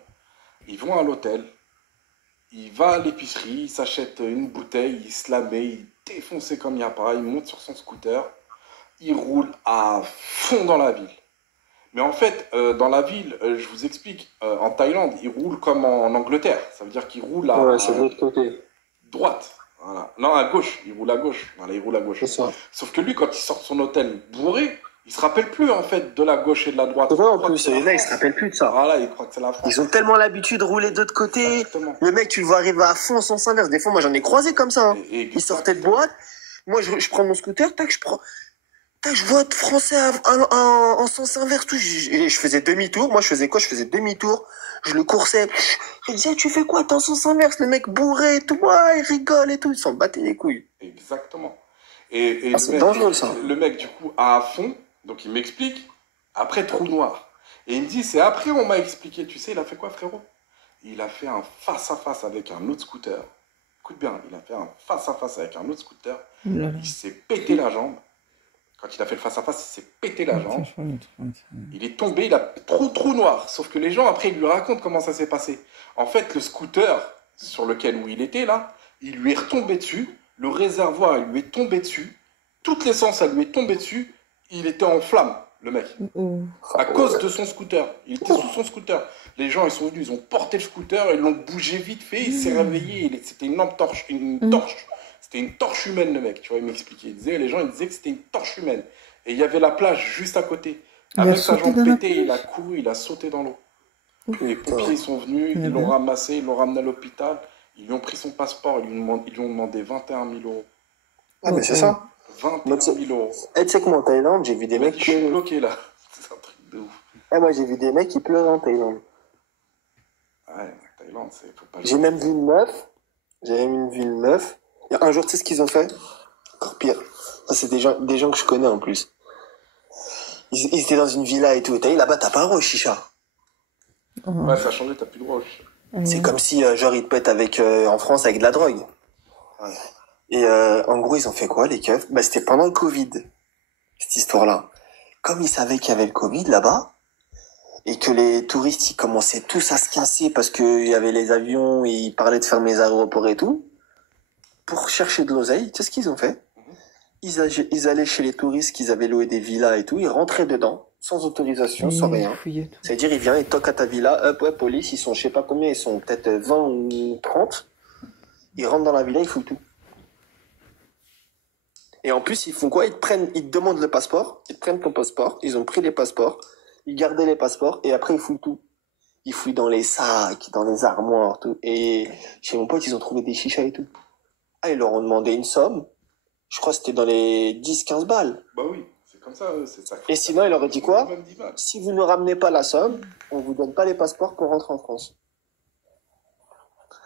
Ils vont à l'hôtel. Il va à l'épicerie. Il s'achète une bouteille. Il se la met. Il défonce comme il n'y a pas. Il monte sur son scooter. Il roule à fond dans la ville. Mais en fait, dans la ville, je vous explique, en Thaïlande, il roule comme en Angleterre. Ça veut dire qu'il roule à l'autre côté. Droite. Voilà. Non, à gauche. Il roule à gauche. Voilà, il roule à gauche. C'est ça. Sauf que lui, quand il sort de son hôtel bourré, il se rappelle plus en fait de la gauche et de la droite. C'est vrai en plus, les mecs, ils se rappellent plus de ça. Voilà, il croit que c'est la France. Ils ont tellement l'habitude de rouler de l'autre côté. Exactement. Le mec, tu le vois arriver à fond sans s'inverse. Des fois, moi, j'en ai croisé comme ça. Il sortait de boîte. Moi, je prends mon scooter, tac, je vois de français en sens inverse, tout. Je faisais demi-tour. Moi, je faisais quoi? Je faisais demi-tour. Je le coursais. Je disais, tu fais quoi? T'es en sens inverse. Le mec bourré et tout. Ouais, il rigole et tout. Il s'en battait les couilles. Exactement. Et c'est dangereux, ça. Le mec, du coup, à fond. Donc, il m'explique. Après, trou noir. Et il me dit, c'est après, on m'a expliqué. Tu sais, il a fait quoi, frérot? Il a fait un face-à-face avec un autre scooter. Écoute bien, il a fait un face-à-face avec un autre scooter. Il s'est pété la jambe. Quand il a fait le face-à-face, il s'est pété la jambe. Il est tombé, il a trou noir. Sauf que les gens, après, ils lui racontent comment ça s'est passé. En fait, le scooter sur lequel où il était, là, il lui est retombé dessus. Le réservoir, il lui est tombé dessus. Toute l'essence, elle lui est tombée dessus. Il était en flammes, le mec. À cause de son scooter. Il était sous son scooter. Les gens, ils sont venus, ils ont porté le scooter, ils l'ont bougé vite fait, il s'est réveillé. C'était une lampe torche, une torche. C'était une torche humaine, le mec, tu vois, il m'expliquait. Les gens, ils disaient que c'était une torche humaine. Et il y avait la plage juste à côté. Avec sa jambe pétée, il a couru, il a sauté dans l'eau. Les pompiers, ils sont venus, ils l'ont ramassé, ils l'ont ramené à l'hôpital. Ils lui ont pris son passeport, ils lui ont demandé 21 000 euros. Ah, mais c'est ça. 21 000 euros. Et tu sais que moi, en Thaïlande, j'ai vu des mecs qui... Je suis bloqué, là. C'est un truc de ouf. Ah, moi, j'ai vu des mecs qui pleuraient en Thaïlande. Ouais, en Thaïlande, faut pas... J'ai même vu une meuf. Un jour, tu sais ce qu'ils ont fait? Encore pire. Ça, c'est des gens que je connais en plus. Ils étaient dans une villa et tout. T'as dit, là-bas, t'as pas le droit au chicha. Ouais, ça a changé, t'as plus le droit au chicha. C'est comme si, genre, ils te pètent en France avec de la drogue. Ouais. Et en gros, ils ont fait quoi, les keufs? Bah, c'était pendant le Covid, cette histoire-là. Comme ils savaient qu'il y avait le Covid là-bas, et que les touristes, ils commençaient tous à se casser parce qu'il y avait les avions, et ils parlaient de fermer les aéroports et tout, pour chercher de l'oseille, tu sais ce qu'ils ont fait? Ils allaient chez les touristes qu'ils avaient loué des villas et tout, ils rentraient dedans, sans autorisation, sans rien. C'est-à-dire, ils viennent, ils toquent à ta villa, hop, ouais, police, ils sont, je sais pas combien, ils sont peut-être 20 ou 30. Ils rentrent dans la villa, ils fouillent tout. Et en plus, ils font quoi? Ils te demandent le passeport, ils te prennent ton passeport, ils ont pris les passeports, ils gardaient les passeports, et après, ils fouillent tout. Ils fouillent dans les sacs, dans les armoires, tout. Et chez mon pote, ils ont trouvé des chichas et tout. Ah, ils leur ont demandé une somme. Je crois que c'était dans les 10-15 balles. Bah oui, c'est comme ça, c'est ça. Et sinon, il aurait dit quoi? Même 10 balles. Si vous ne ramenez pas la somme, on vous donne pas les passeports pour rentrer en France.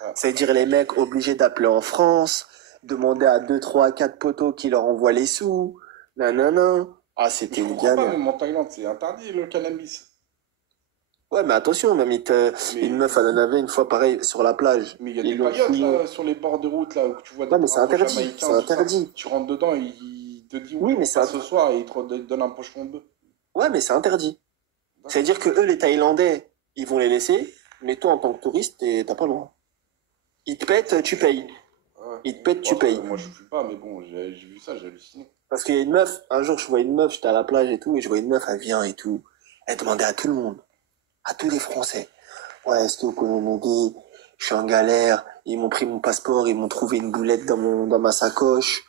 Ah. C'est-à-dire les mecs obligés d'appeler en France, demander à 2, 3, 4 poteaux qui leur envoient les sous. Nanana. Ah, c'était Je une comprends pas, galère. même en Thaïlande, c'est interdit le cannabis. Ouais, mais attention, même une meuf, elle en avait une fois pareil sur la plage. Mais il y a Ils des l'ont paillotes fouillé. là, sur les bords de route là, où tu vois des Ouais, mais c'est drapeaux interdit, jamaïcains, c'est tout ça. interdit. Tu rentres dedans, il te dit Oui, mais ça c'est ce soir et il te donne un pocheton de bœuf. Ouais, mais c'est interdit. C'est-à-dire que eux, les Thaïlandais, ils vont les laisser, mais toi, en tant que touriste, t'as pas le droit. Ils te pètent, tu payes. Ouais. Ils te pètent, tu Après, payes. moi je fuis pas, mais bon, j'ai vu ça, j'ai halluciné. Parce qu'il y a une meuf, un jour, je vois une meuf, j'étais à la plage et tout, et je vois une meuf, elle vient et tout. Elle demandait à tout le monde, à tous les Français. Ouais, est-ce que vous pouvez m'aider? Je suis en galère. Ils m'ont pris mon passeport, ils m'ont trouvé une boulette dans ma sacoche.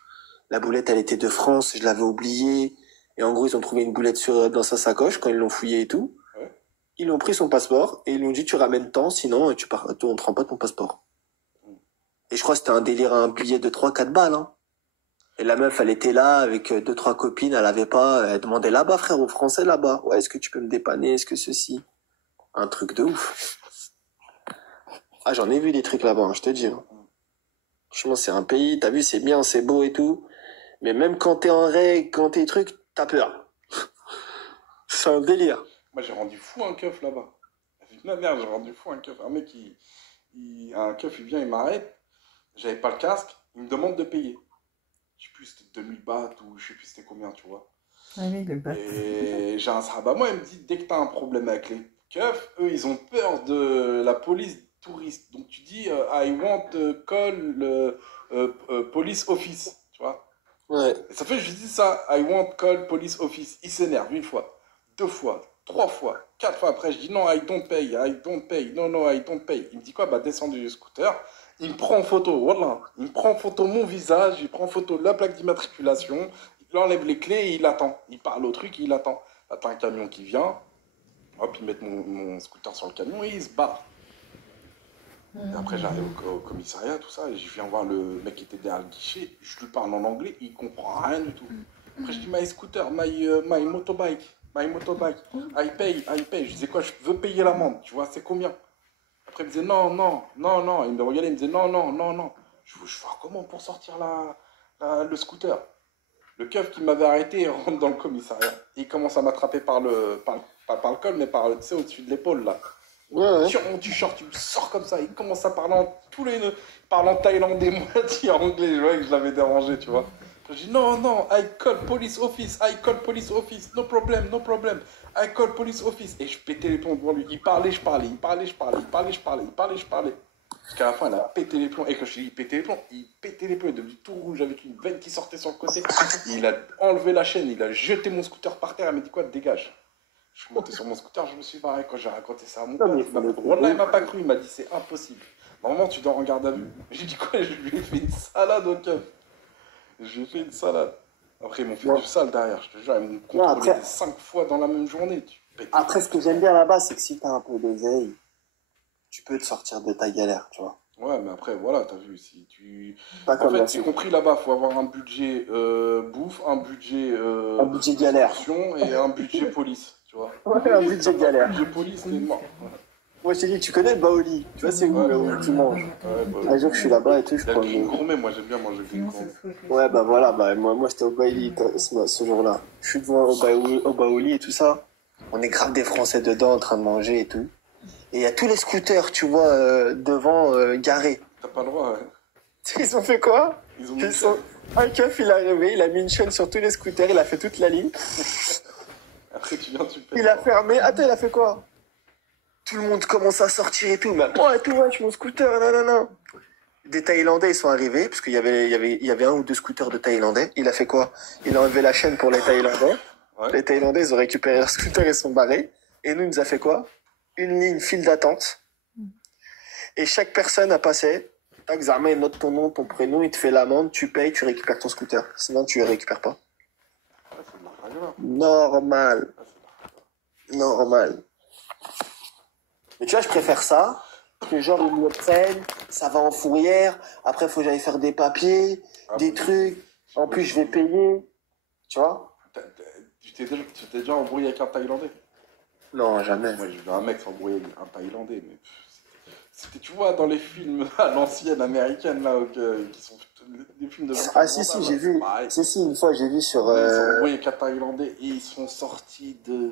La boulette, elle était de France, je l'avais oubliée. Et en gros, ils ont trouvé une boulette dans sa sacoche quand ils l'ont fouillée et tout. Ouais. Ils ont pris son passeport et ils lui ont dit tu ramènes tant, sinon on te prend pas ton passeport. Et je crois que c'était un délire, un billet de 3-4 balles. Hein. Et la meuf, elle était là avec 2-3 copines, elle avait pas, elle demandait là-bas, frère, aux Français là-bas. Ouais, est-ce que tu peux me dépanner, est-ce que ceci? Un truc de ouf. Ah, j'en ai vu des trucs là-bas, hein, je te dis. Hein. Franchement, c'est un pays, t'as vu, c'est bien, c'est beau et tout. Mais même quand t'es en règle, quand t'es truc, t'as peur. C'est un délire. Moi j'ai rendu fou un keuf là-bas. Avec ma mère, j'ai rendu fou un keuf. Un mec, un keuf, il vient, il m'arrête. J'avais pas le casque, il me demande de payer. Je sais plus, c'était 2000 bahts ou je sais plus c'était combien, tu vois. Ah oui, le bat. Et j'ai un sahaba, moi, il me dit, dès que tu as un problème avec les keufs, eux, ils ont peur de la police touriste. Donc tu dis, I want call police office, tu vois. Ouais. Et ça fait que je dis ça, I want call police office. Il s'énerve une fois, 2 fois, 3 fois, 4 fois. Après, je dis, non, I don't pay, non, I don't pay. Il me dit quoi? Bah, descends du scooter. Il me prend en photo, voilà. Il me prend en photo mon visage, il prend en photo la plaque d'immatriculation. Il enlève les clés et il attend. Il parle au truc et il attend. Là, t'as un camion qui vient. Hop, ils mettent mon scooter sur le camion et ils se barrent. Et après, j'arrive au commissariat, tout ça, et je viens voir le mec qui était derrière le guichet. Je lui parle en anglais, il comprend rien du tout. Après, je dis, my scooter, my motorbike, I pay. Je disais quoi, je veux payer l'amende, tu vois, c'est combien? Après, il me disait, non. Il me regardait, il me disait, non. Je veux faire comment pour sortir le scooter? Le keuf qui m'avait arrêté rentre dans le commissariat. Et il commence à m'attraper pas par le col, mais tu sais, au-dessus de l'épaule, là. Ouais. Sur mon t-shirt, il me sort comme ça. Il commence à parler parlant thaïlandais, moitié anglais. Je voyais que je l'avais dérangé, tu vois. Je dis, non, I call police office, no problem. I call police office. Et je pétais les plombs devant lui. Il parlait, je parlais. Jusqu'à la fin, il a pété les plombs. Et quand je dis il pétait les plombs, il est devenu tout rouge avec une veine qui sortait sur le côté. Il a enlevé la chaîne, il a jeté mon scooter par terre. Il m'a dit quoi, dégage. Je suis monté sur mon scooter, je me suis barré. Quand j'ai raconté ça à mon père, il m'a pas cru. Il m'a dit c'est impossible. Normalement, tu dois en garde à vue. J'ai dit quoi? Je lui ai fait une salade au keuf. Après, ils m'ont fait du sale derrière. Je te jure, ils m'ont contrôlé 5 fois dans la même journée. Après, ce que j'aime bien là-bas, c'est que si t'as un peu d'oseille, tu peux te sortir de ta galère, tu vois. Ouais, mais après, voilà, t'as vu, si tu... Pas En comme fait, là, c'est compris là-bas, faut avoir un budget bouffe, un budget galère. construction et un budget police, tu vois. Ouais, un budget galère. Un budget police, t'es mort. Moi, je t'ai dit, tu connais le Baoli? Tu vois, c'est où là où tu manges? Un jour, je suis là-bas et tout, je Il y a prends le green gourmet, moi j'aime bien manger le green gourmet. Ouais, bah voilà, moi j'étais au Baoli ce jour-là. Je suis devant au Baoli et tout ça. On est grave des Français dedans en train de manger et tout. Et il y a tous les scooters, tu vois, devant, garés. T'as pas le droit, ouais. Ils ont fait quoi? Ils ont mis Un keuf, il est arrivé, il a mis une chaîne sur tous les scooters, il a fait toute la ligne. Après, tu viens, tu payes. Il a fermé. Attends, il a fait quoi? Tout le monde commence à sortir et tout. Mais moi, tout, ouais, mon scooter, non. Des Thaïlandais, ils sont arrivés, parce qu'il y avait un ou deux scooters de Thaïlandais. Il a fait quoi? Il a enlevé la chaîne pour les Thaïlandais. Ouais. Les Thaïlandais, ils ont récupéré leur scooter et sont barrés. Et nous, il nous a fait quoi? Une ligne, file d'attente. Et chaque personne a passé Tac, Zarma, il note ton nom, ton prénom, il te fait l'amende, tu payes, tu récupères ton scooter. Sinon, tu le récupères pas. Ouais, c'est de la ragla. Normal. Ouais, c'est de la ragla. Normal. Mais tu vois, je préfère ça que genre ils me le prennent, ça va en fourrière, après faut que j'aille faire des papiers, Ah, des oui. trucs, en plus je vais payer, tu vois? Tu t'es déjà embrouillé avec un Thaïlandais? Non, jamais. Moi, j'ai vu un mec s'embrouiller avec un Thaïlandais, mais c'était, tu vois, dans les films à l'ancienne américaine, là, qui sont des films de Ah Jean-Claude si, Van si, Damme, j'ai là, c'est vu. pareil. Si, si, une fois j'ai vu sur... Ils sont embrouillés avec un Thaïlandais et ils sont sortis de...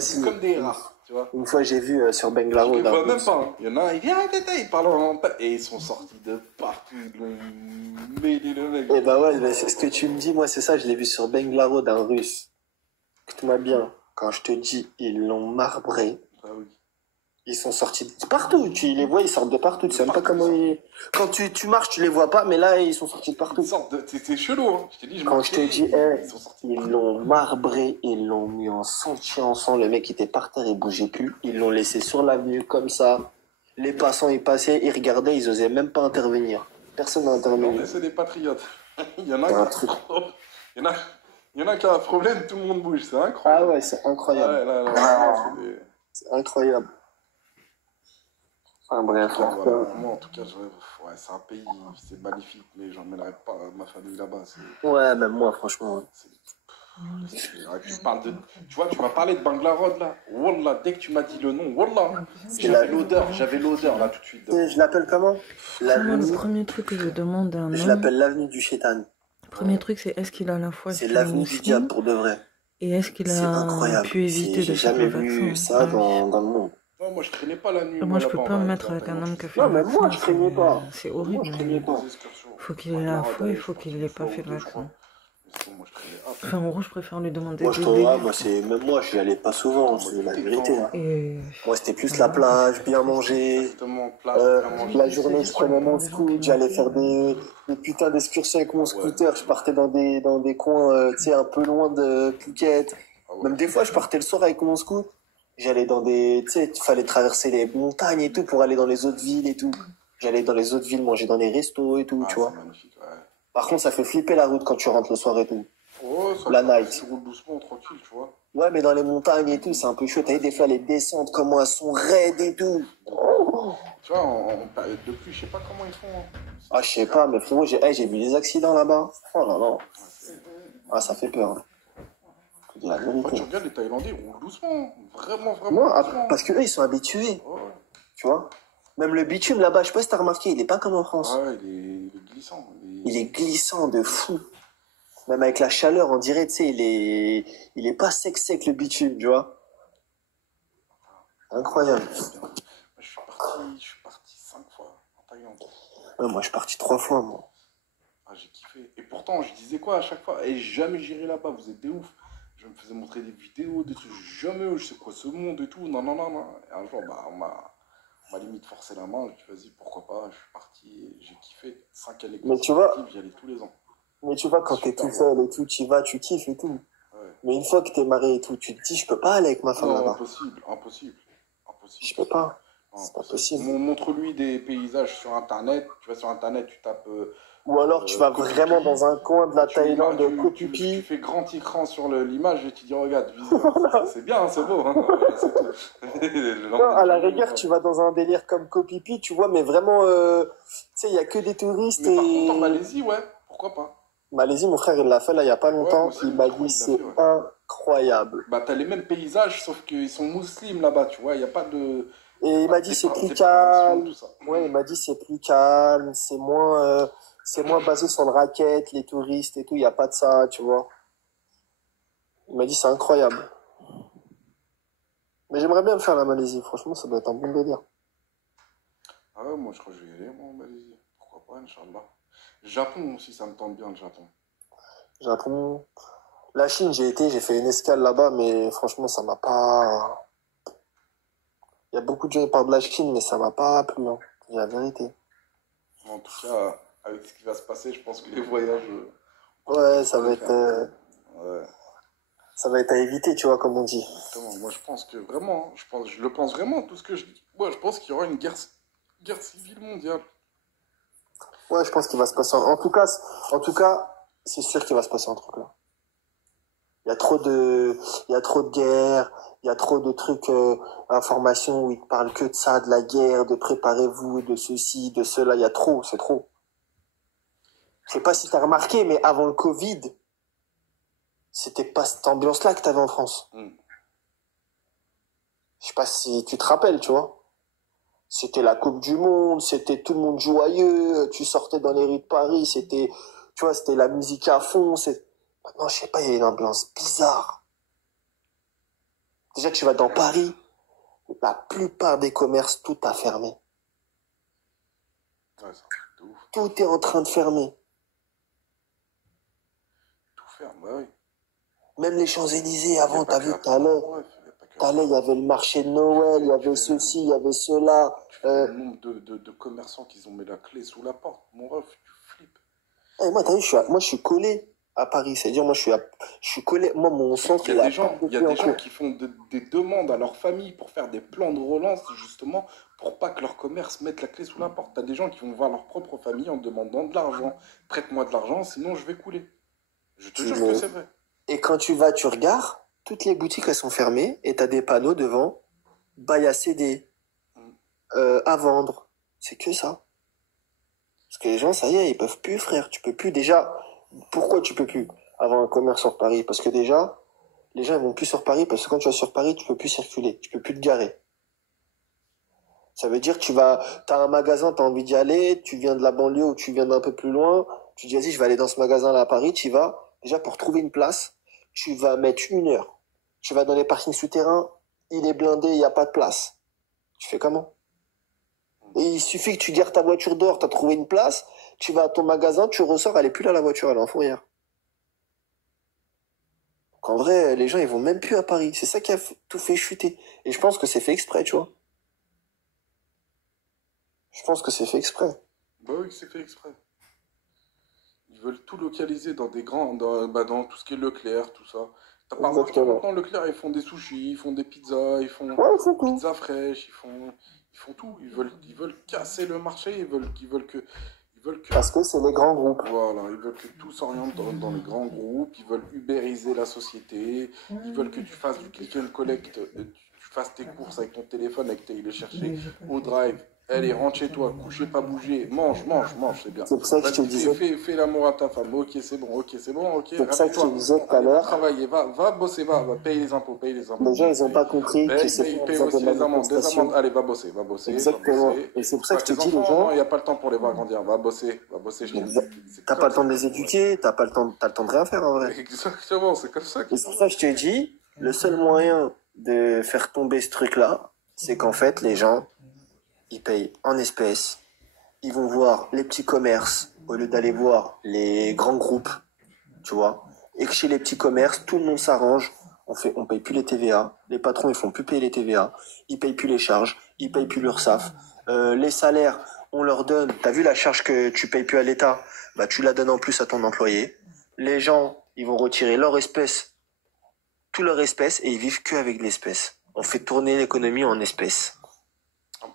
si. comme des rats, tu vois. Une fois j'ai vu sur Tu Bengala les Road. vois même pas, hein. Il y en a un, il dit, ah, il parle en thaï. Et ils sont sortis de partout, ils l'ont mêlé le mec. Et bah ouais, c'est ce que tu me dis, moi c'est ça, je l'ai vu sur Bengala Road, un russe. Écoute-moi bien, quand je te dis, ils l'ont marbré. Ah oui. Ils sont sortis de partout, tu les vois, ils sortent de partout, tu sais même pas comment ils... Quand tu marches, tu les vois pas, mais là, ils sont sortis de partout. Ils sortent de... C'est chelou, hein. Je t'ai dit, Quand je te dis, ils sont sortis de ils partout. l'ont marbré, ils l'ont mis en sentier en sang, le mec était par terre, il bougeait plus, ils l'ont laissé sur l'avenue comme ça. Les passants, ils passaient, ils regardaient, ils osaient même pas intervenir. Personne n'a intervenu. C'est des patriotes. Il y en a C'est un qui truc. il y en a qui a un problème, tout le monde bouge, c'est Ah incroyable. ouais, c'est incroyable. Ouais, là, c'est des... C'est incroyable. Enfin bref, Voilà, moi, en tout cas, ouais, c'est un pays, c'est magnifique, mais j'emmènerai pas ma famille là-bas. Ouais, même moi, franchement. Ouais, tu vois, tu m'as parlé de Bangalore, là. Wallah, dès que tu m'as dit le nom, Wallah, C'est la- j'avais l'odeur, là, tout de suite. Je l'appelle comment? Moi, le L'avenue. premier truc que je demande à un Je homme, l'appelle l'avenue du Chétan. le premier truc, c'est est-ce qu'il a la foi, C'est est-ce qu'il est l'avenue du diable musulman, pour de vrai. et est-ce qu'il C'est a incroyable. pu éviter J'ai de faire jamais le vu vaccin. ça dans le monde. Non, moi, je traînais pas la nuit. Moi, je peux là-bas, pas on me va mettre être avec un homme qui a fait Non, le mais vaccin. moi, je craignais pas. C'est Moi, horrible. je craignais pas. Faut qu'il ait la foi, il faut qu'il n'ait pas fait le vaccin. Moi, je traînais pas. Enfin, en gros, je préfère lui demander Moi, dès le début. même moi, j'y allais pas souvent, c'est la vérité. Hein. Et Moi, c'était plus la plage, bien manger. Exactement, plage, bien manger. La journée, je prenais mon scooter, j'allais faire des putains d'excursions avec mon scooter. Je partais dans des coins, tu sais, un peu loin de Phuket. Ah ouais. Même des fois, je partais le soir avec mon scooter. J'allais dans tu sais, il fallait traverser les montagnes et tout pour aller dans les autres villes et tout. J'allais dans les autres villes manger dans les restos et tout, Ah, tu vois. c'est magnifique, ouais. Par contre, ça fait flipper la route quand tu rentres le soir et tout. Oh, ça La va, night. tu roules doucement, tranquille, tu vois. Ouais, mais dans les montagnes et tout, c'est un peu chaud. T'as vu des fois les descentes, comment elles sont raides et tout. Tu vois, en période de pluie, je sais pas comment ils font. Hein. Ah, je sais pas, mais frérot, j'ai vu des accidents là-bas. Oh là là. Ah, ça fait peur. Hein. Faut dire la Moi, tu vérité. regardes les Thaïlandais, ils roulent doucement. Vraiment Moi, doucement. parce que eux, ils sont habitués. Ouais. Tu vois. Même le bitume là-bas, je sais pas si t'as remarqué, il est pas comme en France. Ah ouais, il est glissant. Il est glissant de fou. Même avec la chaleur, on dirait, tu sais, il est pas sec le bitume, tu vois. Incroyable. Moi, je suis parti 5 fois en Thaïlande. Ouais, moi, je suis parti 3 fois, moi. Ah, j'ai kiffé. Et pourtant, je disais quoi à chaque fois? Et jamais j'irai là-bas, vous êtes des ouf. Je me faisais montrer des vidéos, des trucs, jamais, je sais quoi, ce monde et tout. Non, non, non, non. Et un jour, bah, on m'a limite forcé la main. Je dit, vas-y, pourquoi pas. Je suis parti, et j'ai kiffé 5 années Mais tu vois, j'y allais tous les ans. Mais tu vois, quand t'es Super tout seul et tout, tu y vas, tu kiffes et tout. Ouais. Mais une fois que t'es marié et tout, tu te dis, je peux pas aller avec ma femme Non, là-bas. impossible. Je peux pas. Non, C'est pas possible. Montre-lui des paysages sur Internet. Tu vas sur Internet, tu tapes... Ou alors tu vas Koh Phi vraiment Phi. dans un coin de la Thaïlande, Koh Phi Tu Phi. fais grand écran sur l'image et tu dis regarde, c'est bien, c'est beau. Hein. C'est tout. Non, à la rigueur, tu vas dans un délire comme Koh Phi Phi, tu vois, mais vraiment, tu sais, il y a que des touristes Mais par contre, en et... Malaisie, ouais, pourquoi pas. Malaisie, mon frère, il l'a fait là, il y a pas longtemps. moi aussi, Il m'a je crois dit, qu'il l'a c'est fait, ouais. incroyable. Bah, t'as les mêmes paysages, sauf qu'ils sont musulmans là-bas, tu vois, il n'y a pas de... Et il m'a dit, c'est plus séparation, calme. tout ça. Ouais, il m'a dit, c'est plus calme, c'est moins basé sur le racket, les touristes et tout, il n'y a pas de ça, tu vois. Il m'a dit, c'est incroyable. Mais j'aimerais bien me faire la Malaisie, franchement, ça doit être un bon délire. Ah ouais, moi je crois que je vais y aller, moi, en Malaisie. Pourquoi pas, Inch'Allah. Japon aussi, ça me tente bien, le Japon. Japon. La Chine, j'ai fait une escale là-bas, mais franchement, ça m'a pas... Il y a beaucoup de gens qui parlent de la Chine, mais ça m'a pas plu, hein. C'est la vérité. En tout cas, avec ce qui va se passer, je pense que les voyages... Ouais, ça va être... Ouais. Ça va être à éviter, tu vois, comme on dit. Exactement. Moi, je pense que vraiment, je le pense vraiment, tout ce que je dis. Moi, je pense qu'il y aura une guerre civile mondiale. Ouais, je pense qu'il va se passer en tout cas, c'est sûr qu'il va se passer un truc là. Il y a trop de guerres, il y a trop de trucs, informations où ils te parlent que de ça, de la guerre, de préparez-vous, de ceci, de cela. Il y a trop, c'est trop. Je sais pas si t'as remarqué, mais avant le Covid, c'était pas cette ambiance-là que t'avais en France. Mm. Je sais pas si tu te rappelles, tu vois. C'était la Coupe du Monde, c'était tout le monde joyeux, tu sortais dans les rues de Paris, tu vois, c'était la musique à fond, maintenant, je sais pas, il y a une ambiance bizarre. Déjà, tu vas dans Paris, la plupart des commerces, tout a fermé. Ouais, c'est un truc de ouf. Tout est en train de fermer. Tout ferme, bah oui. Même les Champs-Élysées, avant, pas t'as que vu, la France, bref, il y a pas que la il y avait le marché de Noël, il y avait ceci, il y avait cela. Tu fais le nombre de commerçants qui ont mis la clé sous la porte. Mon ref, tu flippes. Moi, t'as vu, moi, je suis collé à Paris. C'est-à-dire, moi, je suis collé. Moi, mon centre, Il y a des gens qui font des demandes à leur famille pour faire des plans de relance, justement, pour pas que leur commerce mette la clé sous la porte. T'as des gens qui vont voir leur propre famille en demandant de l'argent. Prête-moi de l'argent, sinon je vais couler. Je te jure que c'est vrai. Et quand tu vas, tu regardes, toutes les boutiques, elles sont fermées et t'as des panneaux devant, bail à céder, à vendre. C'est que ça. Parce que les gens, ça y est, ils peuvent plus, frère. Tu peux plus. Déjà, pourquoi tu peux plus avoir un commerce sur Paris? Parce que déjà, les gens, ils vont plus sur Paris parce que quand tu vas sur Paris, tu peux plus circuler. Tu peux plus te garer. Ça veut dire que t'as un magasin, t'as envie d'y aller, tu viens de la banlieue ou tu viens d'un peu plus loin, tu dis, vas-y, je vais aller dans ce magasin-là à Paris, tu y vas. Déjà, pour trouver une place, tu vas mettre 1 heure. Tu vas dans les parkings souterrains, il est blindé, il n'y a pas de place. Tu fais comment? Et il suffit que tu gares ta voiture dehors, t'as trouvé une place, tu vas à ton magasin, tu ressors, elle est plus là la voiture, elle est en fourrière. Donc en vrai, les gens, ils vont même plus à Paris. C'est ça qui a tout fait chuter. Et je pense que c'est fait exprès, tu vois. Je pense que c'est fait exprès. Bah oui, c'est fait exprès. Ils veulent tout localiser dans des grands, dans tout ce qui est Leclerc, tout ça. T'as pas remarqué maintenant, Leclerc, ils font des sushis, ils font des pizzas, ils font des pizzas fraîches, ils font tout. Ils veulent casser le marché, ils veulent que. Parce que c'est les grands groupes. Voilà, ils veulent que tout s'oriente dans les grands groupes, ils veulent ubériser la société, ils veulent que tu fasses du click and collect, tu fasses tes courses avec ton téléphone et que tu ailles les chercher au drive. Allez, rentre chez toi, couchez pas bouger, mange, c'est bien. C'est pour ça que je te disais. Fais l'amour à ta femme, ok, c'est bon, ok. C'est pour ça que je te disais tout à l'heure. Travailler, va bosser, va payer les impôts, Les gens, ils n'ont pas compris que c'est paye aussi les amendes, allez, va bosser. Exactement. Et c'est pour ça que je te dis, les gens. Il n'y a pas le temps pour les voir grandir, va bosser, je te dis. T'as pas le temps de les éduquer, t'as le temps de rien faire en vrai. Exactement, c'est comme ça. Et c'est pour ça que je te dis, le seul moyen de faire tomber ce truc-là, c'est qu'en fait, les gens, ils payent en espèces, ils vont voir les petits commerces au lieu d'aller voir les grands groupes, tu vois. Et que chez les petits commerces, tout le monde s'arrange, on paye plus les TVA, les patrons ils font plus payer les TVA, ils payent plus les charges, ils payent plus l'URSSAF, les salaires, on leur donne, t'as vu la charge que tu payes plus à l'État, bah tu la donnes en plus à ton employé. Les gens, ils vont retirer leur espèce, tout leur espèce, et ils vivent que avec l'espèce. On fait tourner l'économie en espèces.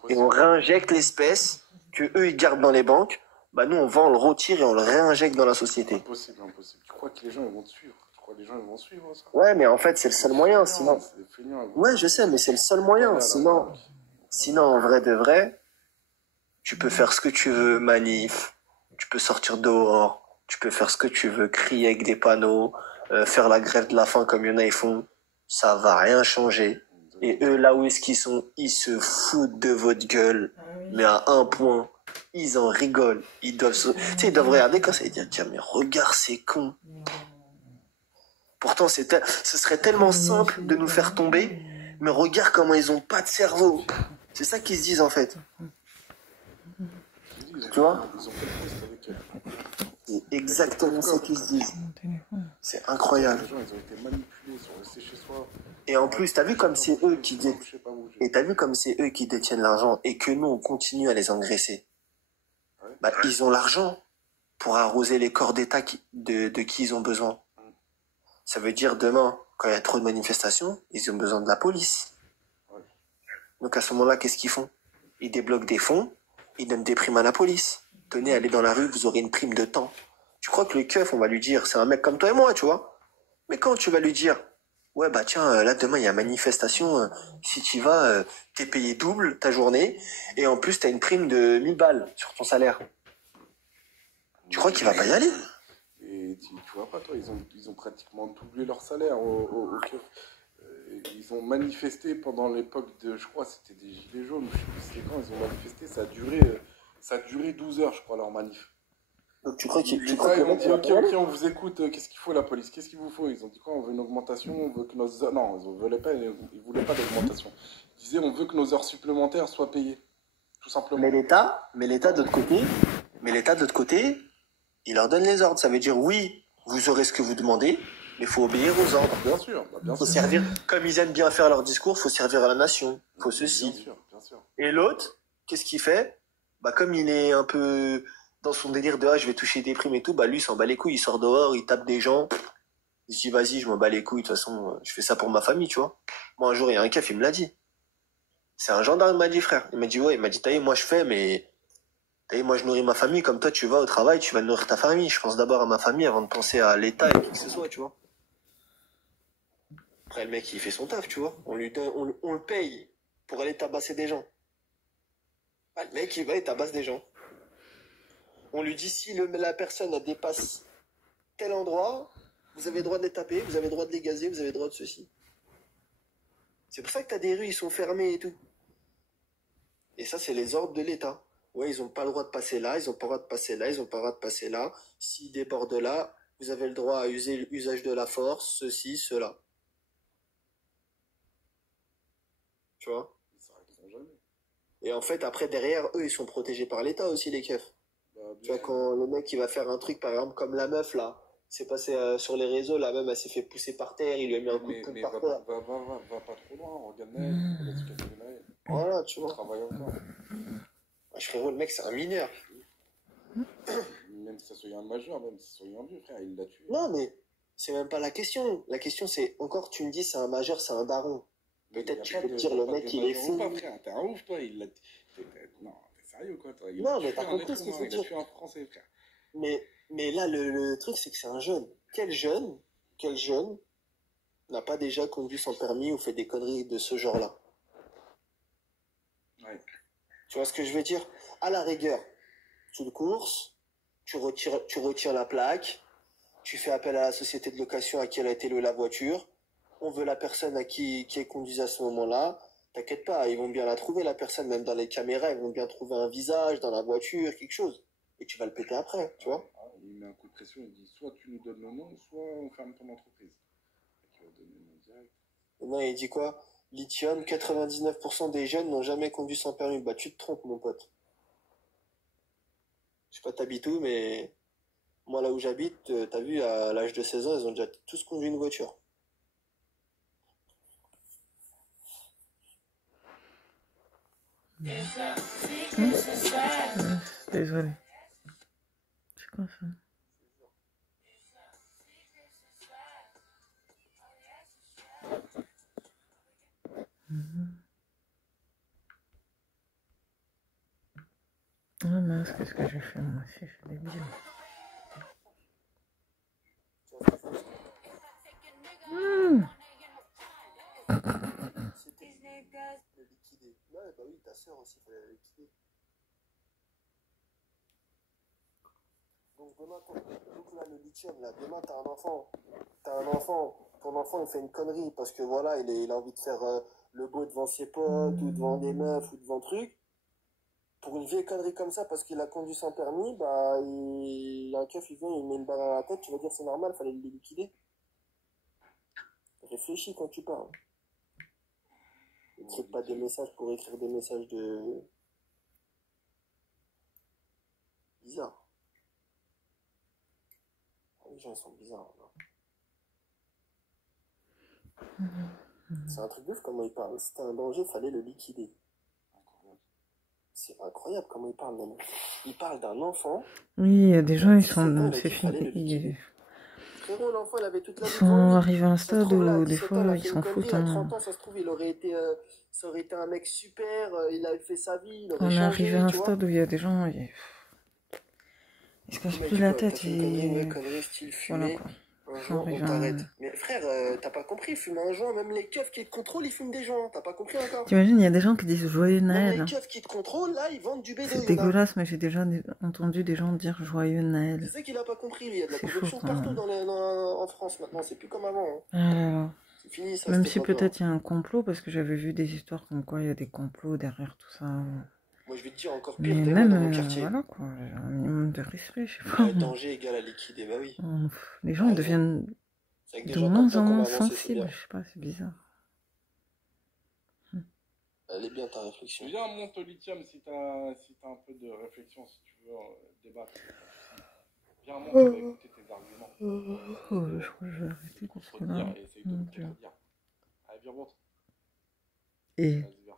Et on réinjecte l'espèce que eux ils gardent dans les banques. Bah nous on vend, on le retire et on le réinjecte dans la société. Impossible. Tu crois que les gens ils vont te suivre? Ça? Ouais, mais en fait c'est le seul moyen. Sinon. Ouais, je sais, mais c'est le seul moyen. Sinon en vrai de vrai, tu peux faire ce que tu veux, manif. Tu peux sortir dehors. Tu peux faire ce que tu veux, crier avec des panneaux, faire la grève de la faim comme il y en a ils font. Ça va rien changer. Et eux, là où est-ce qu'ils sont, ils se foutent de votre gueule. Mais à un point, ils en rigolent. Ils doivent ils doivent regarder quand ça et dire, tiens, mais regarde ces cons. Pourtant, ce serait tellement simple de nous faire tomber, mais regarde comment ils ont pas de cerveau. C'est ça qu'ils se disent, en fait. Tu vois? C'est exactement ça qu'ils se disent. C'est incroyable. Les gens, ils ont été manipulés, ils sont restés chez soi. Et en plus, t'as vu comme c'est eux qui détiennent l'argent et que nous, on continue à les engraisser. Bah, ils ont l'argent pour arroser les corps d'État de qui ils ont besoin. Ça veut dire demain, quand il y a trop de manifestations, ils ont besoin de la police. Donc à ce moment-là, qu'est-ce qu'ils font? Ils débloquent des fonds, ils donnent des primes à la police. tenez, allez dans la rue, vous aurez une prime de temps. Tu crois que le keuf, on va lui dire, c'est un mec comme toi et moi, tu vois. Mais quand tu vas lui dire, ouais, bah tiens, là, demain, il y a manifestation, si tu y vas, t'es payé double ta journée, et en plus, t'as une prime de 1000 balles sur ton salaire. Tu crois qu'il va pas y aller? Et tu vois pas, toi, ils ont pratiquement doublé leur salaire au keuf. Ils ont manifesté pendant l'époque de, je crois, c'était des Gilets jaunes, je sais plus c'était quand, ils ont manifesté, ça a duré 12 heures, je crois, leur manif. Donc tu crois Ils ont dit, ok, on vous écoute, qu'est-ce qu'il faut la police, qu'est-ce qu'il vous faut? Ils ont dit quoi? On veut une augmentation, on veut que nos heures... Non, ils voulaient pas d'augmentation. Ils disaient, on veut que nos heures supplémentaires soient payées, tout simplement. Mais l'État de l'autre côté, il leur donne les ordres. Ça veut dire, oui, vous aurez ce que vous demandez, mais il faut obéir aux ordres. Bien sûr, bien faut sûr. Servir, comme ils aiment bien faire leur discours, faut servir à la nation, faut ceci. Bien sûr, bien sûr. Et l'autre, qu'est-ce qu'il fait? Bah, comme il est un peu dans son délire de, je vais toucher des primes et tout, bah, lui, il s'en bat les couilles, il sort dehors, il tape des gens. Il se dit, vas-y, je m'en bats les couilles, de toute façon, je fais ça pour ma famille, tu vois. Moi, un jour, il y a un keuf, il me l'a dit. C'est un gendarme, il m'a dit, frère. Il m'a dit, ouais, il m'a dit, moi, je fais, mais, moi, je nourris ma famille, comme toi, tu vas au travail, tu vas nourrir ta famille. Je pense d'abord à ma famille avant de penser à l'État et qui que ce soit, tu vois. Après, le mec, il fait son taf, tu vois. On le paye pour aller tabasser des gens. Bah, le mec, il va et tabasse des gens. On lui dit, si la personne dépasse tel endroit, vous avez le droit de les taper, vous avez le droit de les gazer, vous avez le droit de ceci. C'est pour ça que t'as des rues, ils sont fermés et tout. Et ça, c'est les ordres de l'État. Ouais, ils ont pas le droit de passer là, ils ont pas le droit de passer là, ils ont pas le droit de passer là. S'ils débordent là, vous avez le droit à user l'usage de la force, ceci, cela. Tu vois? Ils s'arrêteront jamais. Et en fait, après, derrière, eux, ils sont protégés par l'État aussi, les keufs. Tu vois, quand le mec, il va faire un truc, par exemple, comme la meuf, là, c'est passé sur les réseaux, la meuf, elle s'est fait pousser par terre, il lui a mis un coup de poing par terre. Va pas trop loin, regarde Naël, voilà, tu vois. Travaille encore. Frérot, le mec, c'est un mineur. Même si ça soit un majeur, même si ça soit un vieux, frère, il l'a tué. Non, mais c'est même pas la question. La question, c'est, encore, tu me dis, c'est un majeur, c'est un daron. Peut-être tu peux te dire, le mec, il est fou. T'es un ouf, toi, non, t'es sérieux, quoi, toi. Non, mais t'as compris ce que je veux dire. Il a tué un Français, frère. Mais là, le truc, c'est que c'est un jeune. Quel jeune n'a pas déjà conduit sans permis ou fait des conneries de ce genre-là? Ouais. Tu vois ce que je veux dire? À la rigueur, tu le courses, tu retires la plaque, tu fais appel à la société de location à qui elle a été louée la voiture, on veut la personne à qui est conduite à ce moment-là, t'inquiète pas, ils vont bien la trouver, la personne, même dans les caméras, ils vont bien trouver un visage dans la voiture, quelque chose. Et tu vas le péter après, tu vois? Il met un coup de pression, il dit, soit tu nous donnes le nom, soit on ferme ton entreprise. Et tu vas donner le nom direct. Non, il dit quoi? Lithium, 99% des jeunes n'ont jamais conduit sans permis. Bah, tu te trompes, mon pote. Je sais pas t'habites où, mais moi, là où j'habite, t'as vu, à l'âge de 16 ans, ils ont déjà tous conduit une voiture. Désolé. C'est quoi ça? Ah mince, qu'est-ce que j'ai fait moi aussi? Je suis débile. C'était le liquider. Ouais, bah oui, ta sœur aussi, fallait la liquider. Donc demain, là, le lithium, là, demain, t'as un enfant, ton enfant, il fait une connerie parce que voilà, il a envie de faire le beau devant ses potes, ou devant des meufs, ou devant trucs. Pour une vieille connerie comme ça, parce qu'il a conduit sans permis, bah, un keuf, il vient, il met une balle à la tête, tu vas dire c'est normal, fallait le liquider. Réfléchis quand tu parles. N'écris pas des messages pour écrire des messages de... bizarre. Les gens, ils sont bizarres. C'est un truc de ouf comment il parle. Si c'était un danger, fallait le liquider. C'est incroyable comment il parle, même. Il parle d'un enfant. Oui, il y a des gens, ils sont... C'est fini. Frérot, l'enfant, il avait toute la vie. Ils sont arrivés à un stade où des fois, ils s'en foutent. À 30 ans, ça se trouve, ça aurait été un mec super, il avait fait sa vie, il aurait On est changé, arrivé à un stade où il y a des gens... Il se casse Il m'a plus dit la quoi? T'as tête fait une et connerie style voilà fumer. quoi. Un Faut joint, on arriver à... t'arrête. Mais frère, t'as pas compris, fumer un joint, même les keufs qui te contrôlent, ils fument des joints. T'as pas compris encore? T'imagines, il y a des gens qui disent joyeux Même les Noël. keufs qui te contrôlent, là, ils vendent du bédo, C'est il y en a. dégueulasse, mais j'ai déjà entendu des gens dire joyeux C'est Noël. ça qu'il a pas compris, lui. Il y a de la C'est chaud corruption quand partout même. en France maintenant. C'est plus comme avant. Hein. Ah là là. C'est fini, ça, Même cette si époque-là. peut-être il y a un complot, parce que j'avais vu des histoires comme quoi il y a des complots derrière tout ça. Moi, je vais te dire encore pire, Mais t'es moi dans mon même, quartier. voilà quoi, un minimum de respect, je sais pas. Danger égale à liquider, bah oui. Les gens ils deviennent C'est avec des de gens comme moins ça en qu'on va moins avancer, c'est sensibles, bien. je sais pas, c'est bizarre. Elle est bien ta réflexion. Viens, monte au lithium si t'as un peu de réflexion, si tu veux débattre. Viens, monte, on va écouter tes arguments. Oh, je crois que je vais arrêter parce que là... Et essaye de te contredire. Allez, viens, monte. Et Vas-y, viens.